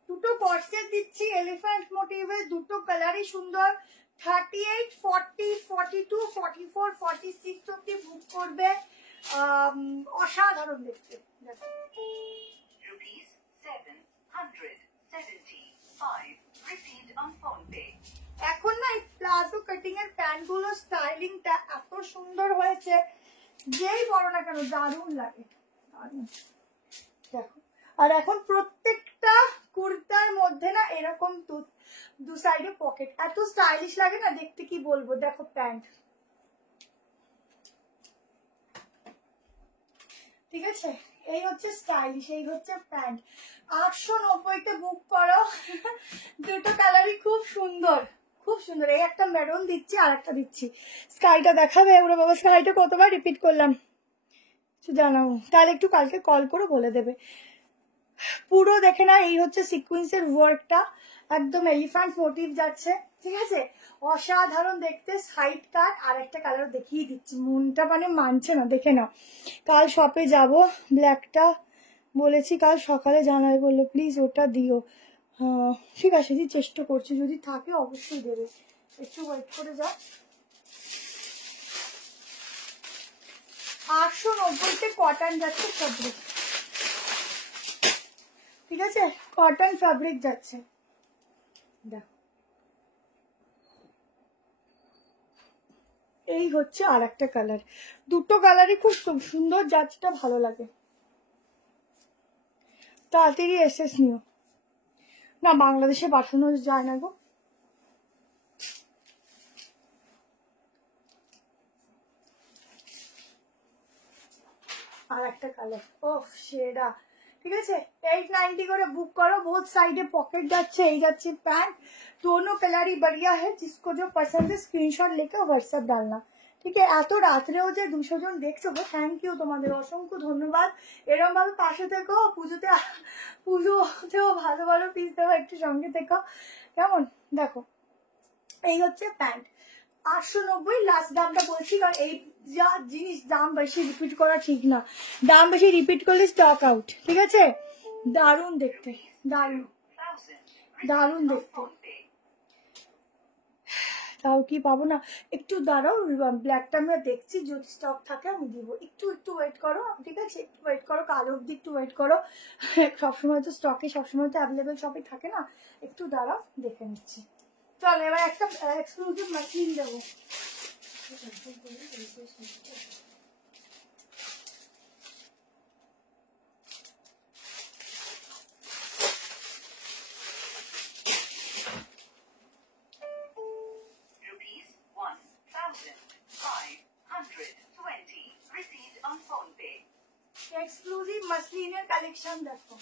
দুটো কটসেট দিচ্ছি এলিফ্যান্ট মোটিভের, দুটো কালারই সুন্দর। 38, 40, 42, 44, 46 অব্দি বুক করবে। অসাধারণ দেখতে। এখন না এই প্লাজো কাটিং এর প্যান্ট গুলো স্টাইলিংটা এত সুন্দর হয়েছে, যেই বড় না কেন দারুণ লাগে, দারুণ। দেখো, আর এখন প্রত্যেকটা কুর্তার মধ্যে না এরকম দু সাইডে পকেট, এত স্টাইলিশ লাগে না দেখতে, কি বলবো। দেখো প্যান্ট, ঠিক আছে? এই হচ্ছে স্টাইলিশ, এই হচ্ছে প্যান্ট। 890-তে বুক করো। দুটো কালারই খুব সুন্দর, খুব সুন্দর। এই একটা মেরুন দিচ্ছি, আর একটা দিচ্ছি। স্কাইটা দেখাবে? ওরা বাবা, স্কাইটা কতবার রিপিট করলাম জানাবো, তাহলে একটু কালকে কল করে বলে দেবে। পুরো দেখে না, এই হচ্ছে সিকুয়েন্সের ওয়ার্কটা, একদম এলিফ্যান্ট মোটিভ যাচ্ছে, ঠিক আছে, অসাধারণ দেখতে। সাইড কাট আর একটা কালার দেখিয়ে দিচ্ছি, মনটা মানে মানছে না, দেখে নাও। কাল শপে যাব, ব্ল্যাকটা বলেছি কাল সকালে জানাই বললো, প্লিজ ওটা দিও। ঠিক আছে, যদি চেষ্টা করছি, যদি থাকে অবশ্যই দেবে, একটু ওয়েট করে যাও। 890-তে কটন যাচ্ছে ফ্যাব্রিক, ঠিক আছে, কটন ফ্যাব্রিক যাচ্ছে। দেখো এই হচ্ছে আর একটা কালার, দুটো কালারই খুব সুন্দর যাচ্ছে, ভালো লাগে। তাড়াতাড়ি এসএস নিও না, বাংলাদেশে পাঠানো যায় না গো। আর একটা কালার, ওফ সেরা, ঠিক আছে। 890 করে বুক করো, বোথ সাইডে পকেট যাচ্ছে, এই যাচ্ছে প্যান্ট, दोनों कलर ही बढ़िया है, जिसको जो पसंद है स्क्रीनशॉट लेकर व्हाट्सएप डालना, ঠিক আছে। এত রাত্রেও যে 200 জন দেখছো গো, থ্যাংক ইউ, তোমাদের অসংখ্য ধন্যবাদ। এরকম ভাবে পাশে থেকো, পুজোতেও ভালো ভালো পিস দেওয়া, একটু সঙ্গে থেকো, কেমন। দেখো এই হচ্ছে প্যান্ট, 890 লাস্ট দামটা বলছি, কারণ এই যা জিনিস দাম বেশি রিপিট করা ঠিক না, দাম বেশি রিপিট করলে স্টক আউট, ঠিক আছে। দারুণ দেখতে, দারুণ দারুণ দেখতে। তাও কি পাবো না, একটু দাঁড়াও, ব্ল্যাকটা আমরা দেখছি, যদি স্টক থাকে আমি দিব, একটু ওয়েট করো, ঠিক আছে, একটু ওয়েট করো, কাল অব্দি একটু ওয়েট করো, সবসময় তো স্টকে সবসময় তো অ্যাভেলেবেল সবই থাকে না, একটু দাঁড়াও, দেখে নিচ্ছি। চলো এবার একটা এক্সক্লুসিভ মেশিন দেবো। এক্সক্লুসিভ মাসলিনের কালেকশন দেখো,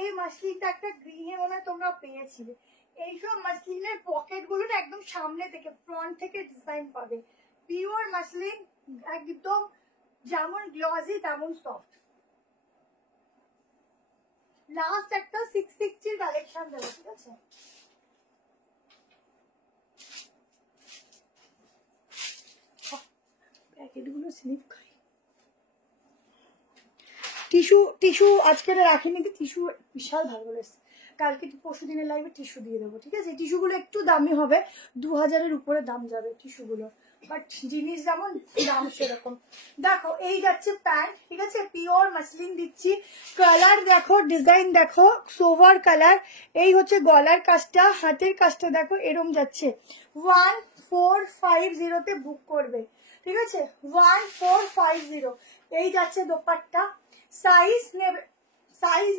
এই মাসলিনটা একটা গ্রিনে মনে হয় তোমরা পেয়েছিলে। এইসব মাসলিনের পকেট গুলো না একদম সামনে থেকে, ফ্রন্ট থেকে ডিজাইন পাবে, পিওর মাসলিন, একদম যেমন গ্লসি তেমন সফট। লাস্ট একটা 660 কালেকশন দেবো, ঠিক আছে। প্যাকেটগুলো স্লিপ খাই, টিস্যু আজকে রাখিনি, টিস্যু বিশাল ভালো লেগেছে, কালকে পরশু দিনের লাইভে টিস্যু দিয়ে দেবো, ঠিক আছে। টিস্যুগুলো একটু দামি হবে, 2000-এর উপরে দাম যাবে টিস্যুগুলো, বাট জিনিস যেমন দাম সেরকম। দেখো এই যাচ্ছে প্যান্ট, ঠিক আছে, পিওর মাসলিন দিচ্ছি, কালার দেখো, ডিজাইন দেখো, সোভার কালার। এই হচ্ছে গলার কাজটা, হাতের কাজটা দেখো, এরম যাচ্ছে। 1450-তে বুক করবে, ঠিক আছে, 1450। এই যাচ্ছে দোপাট্টা, সাইজ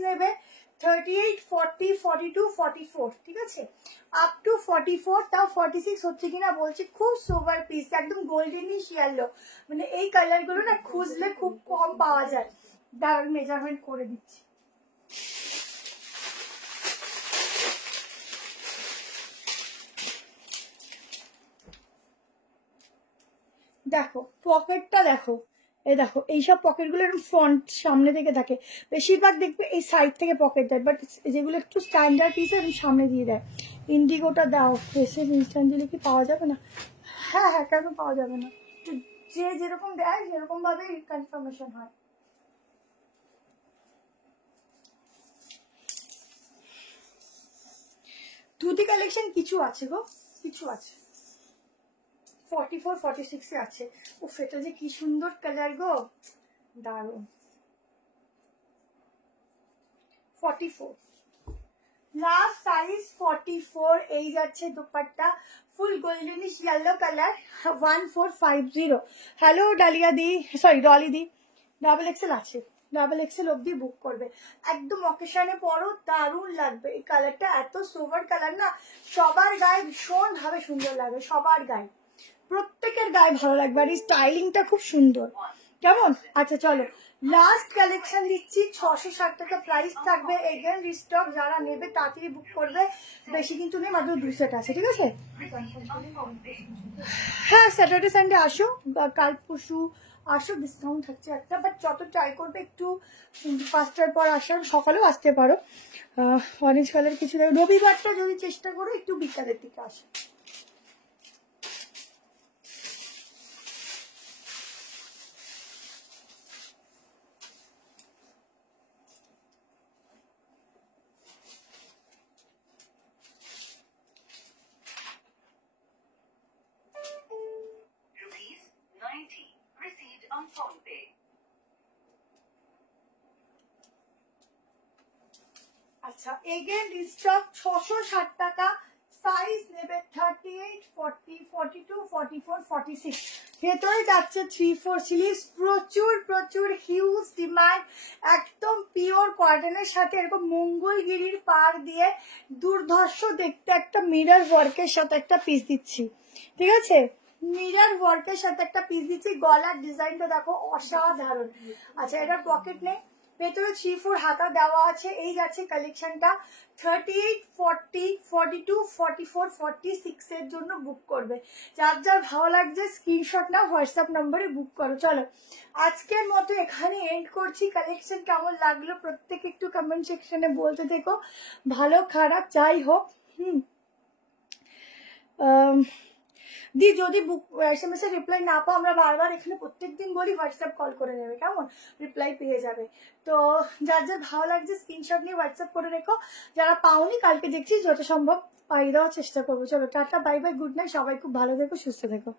নেবে 38, 40, 42, 44, ঠিক আছে, আপ টু 44, তাও 46 হচ্ছে কিনা বলছি। খুব সোভার পিস, একদম গোল্ডেনিশ ইয়েলো, মানে এই কালার গুলো না খুঁজলে খুব কম পাওয়া যায়। দাঁড়ান মেজারমেন্ট করে দিচ্ছি। দেখো পকেটটা দেখো, এই দেখো এইসব পকেটগুলো এরকম ফ্রন্ট সামনে থেকে থাকে, বেশিরভাগ দেখবে এই সাইড থেকে পকেট দেয়, বাট যেগুলো একটু স্ট্যান্ডার্ড পিস এরকম সামনে দিয়ে দেয়। ইন্ডিগোটা দাও, এসে ইনস্ট্যান্ট দিলে কি পাওয়া যাবে না? হ্যাঁ হ্যাঁ, কেন পাওয়া যাবে না, যে যেরকম দেয় সেরকম ভাবে কনফার্মেশন হয়। ধুতি কালেকশন কিছু আছে গো, কিছু আছে, 44, 46-এ আছে। ও এটা যে কি সুন্দর কালার গো, দারুণ। 44 লাস্ট সাইজ 44, এই যাচ্ছে দুপাট্টা, ফুল goldenish yellow colour, 1450। Hello dahlia দি, সরি ডলি দি, ডাবল এক্সেল আছে, ডাবল এক্সেল অব্দি বুক করবে, একদম অকেশনে পরো, দারুণ লাগবে। এই কালারটা এত সোভার কালার না, সবার গায়ে ভীষণ ভাবে সুন্দর লাগবে, সবার গায়ে, প্রত্যেকের গায়ে ভালো লাগবে, আর এই স্টাইলিংটা খুব সুন্দর, কেমন। আচ্ছা চলো লাস্ট কালেকশন দিচ্ছি 660 টাকা প্রাইস থাকবে। এগেন রিস্টক, যারা নেবে তাড়াতাড়ি বুক করবে, বেশি কিন্তু নেই, মাত্র 2 সেট আছে, ঠিক আছে? হ্যাঁ স্যাটারডে সানডে আসো বা কাল পরশু আসো, ডিসকাউন্ট থাকছে একটা, বাট যত ট্রাই করবে একটু 5টার পর আসার, সকালেও আসতে পারো। অরেঞ্জ কালার কিছু রবিবারটা যদি চেষ্টা করো একটু বিকালের দিকে আসো। আচ্ছা এগেন রিস্টক 660 টাকা, সাইজ নেবে 38, 40, 42, 44, 46, ভেতরে যাচ্ছে 3/4 স্লিভস। প্রচুর প্রচুর হিউজ ডিমান্ড, একদম পিওর কটনের সাথে এরকম মঙ্গলগিরির পাড় দিয়ে দুর্ধর্ষ দেখতে একটা মিরর ওয়ার্কের সাথে একটা পিস দিচ্ছি, ঠিক আছে? মিরর ওয়ার্কের সাথে একটা পিস দিচ্ছি। গলার ডিজাইনটা দেখো অসাধারণ। আচ্ছা এটার পকেট নেই, ভেতরে 3/4 হাতা দেওয়া আছে। এই যাচ্ছে কালেকশনটা 38, 40, 42, 44, 46 এর জন্য বুক করবে। যার যার ভালো লাগছে স্ক্রিনশট না হোয়াটসঅ্যাপ নম্বরে বুক করো। চলো আজকের মতো এখানে এন্ড করছি। কালেকশন কেমন লাগলো প্রত্যেকে একটু কমেন্ট সেকশনে বলতে থেকো, ভালো খারাপ যাই হোক। দি যদি বুক SMS এর রিপ্লাই না পাও, আমরা বারবার এখানে প্রত্যেকদিন বলি হোয়াটসঅ্যাপ কল করে নেবে, কেমন? রিপ্লাই পেয়ে যাবে। তো যার যার ভালো লাগছে স্ক্রিনশট নিয়ে হোয়াটসঅ্যাপ করে রেখো। যারা পাওনি কালকে দেখছি যত সম্ভব পাইয়ে দেওয়ার চেষ্টা করবো। চলো tata, bye bye, good night, সবাই খুব ভালো থেকো, সুস্থ থেকো।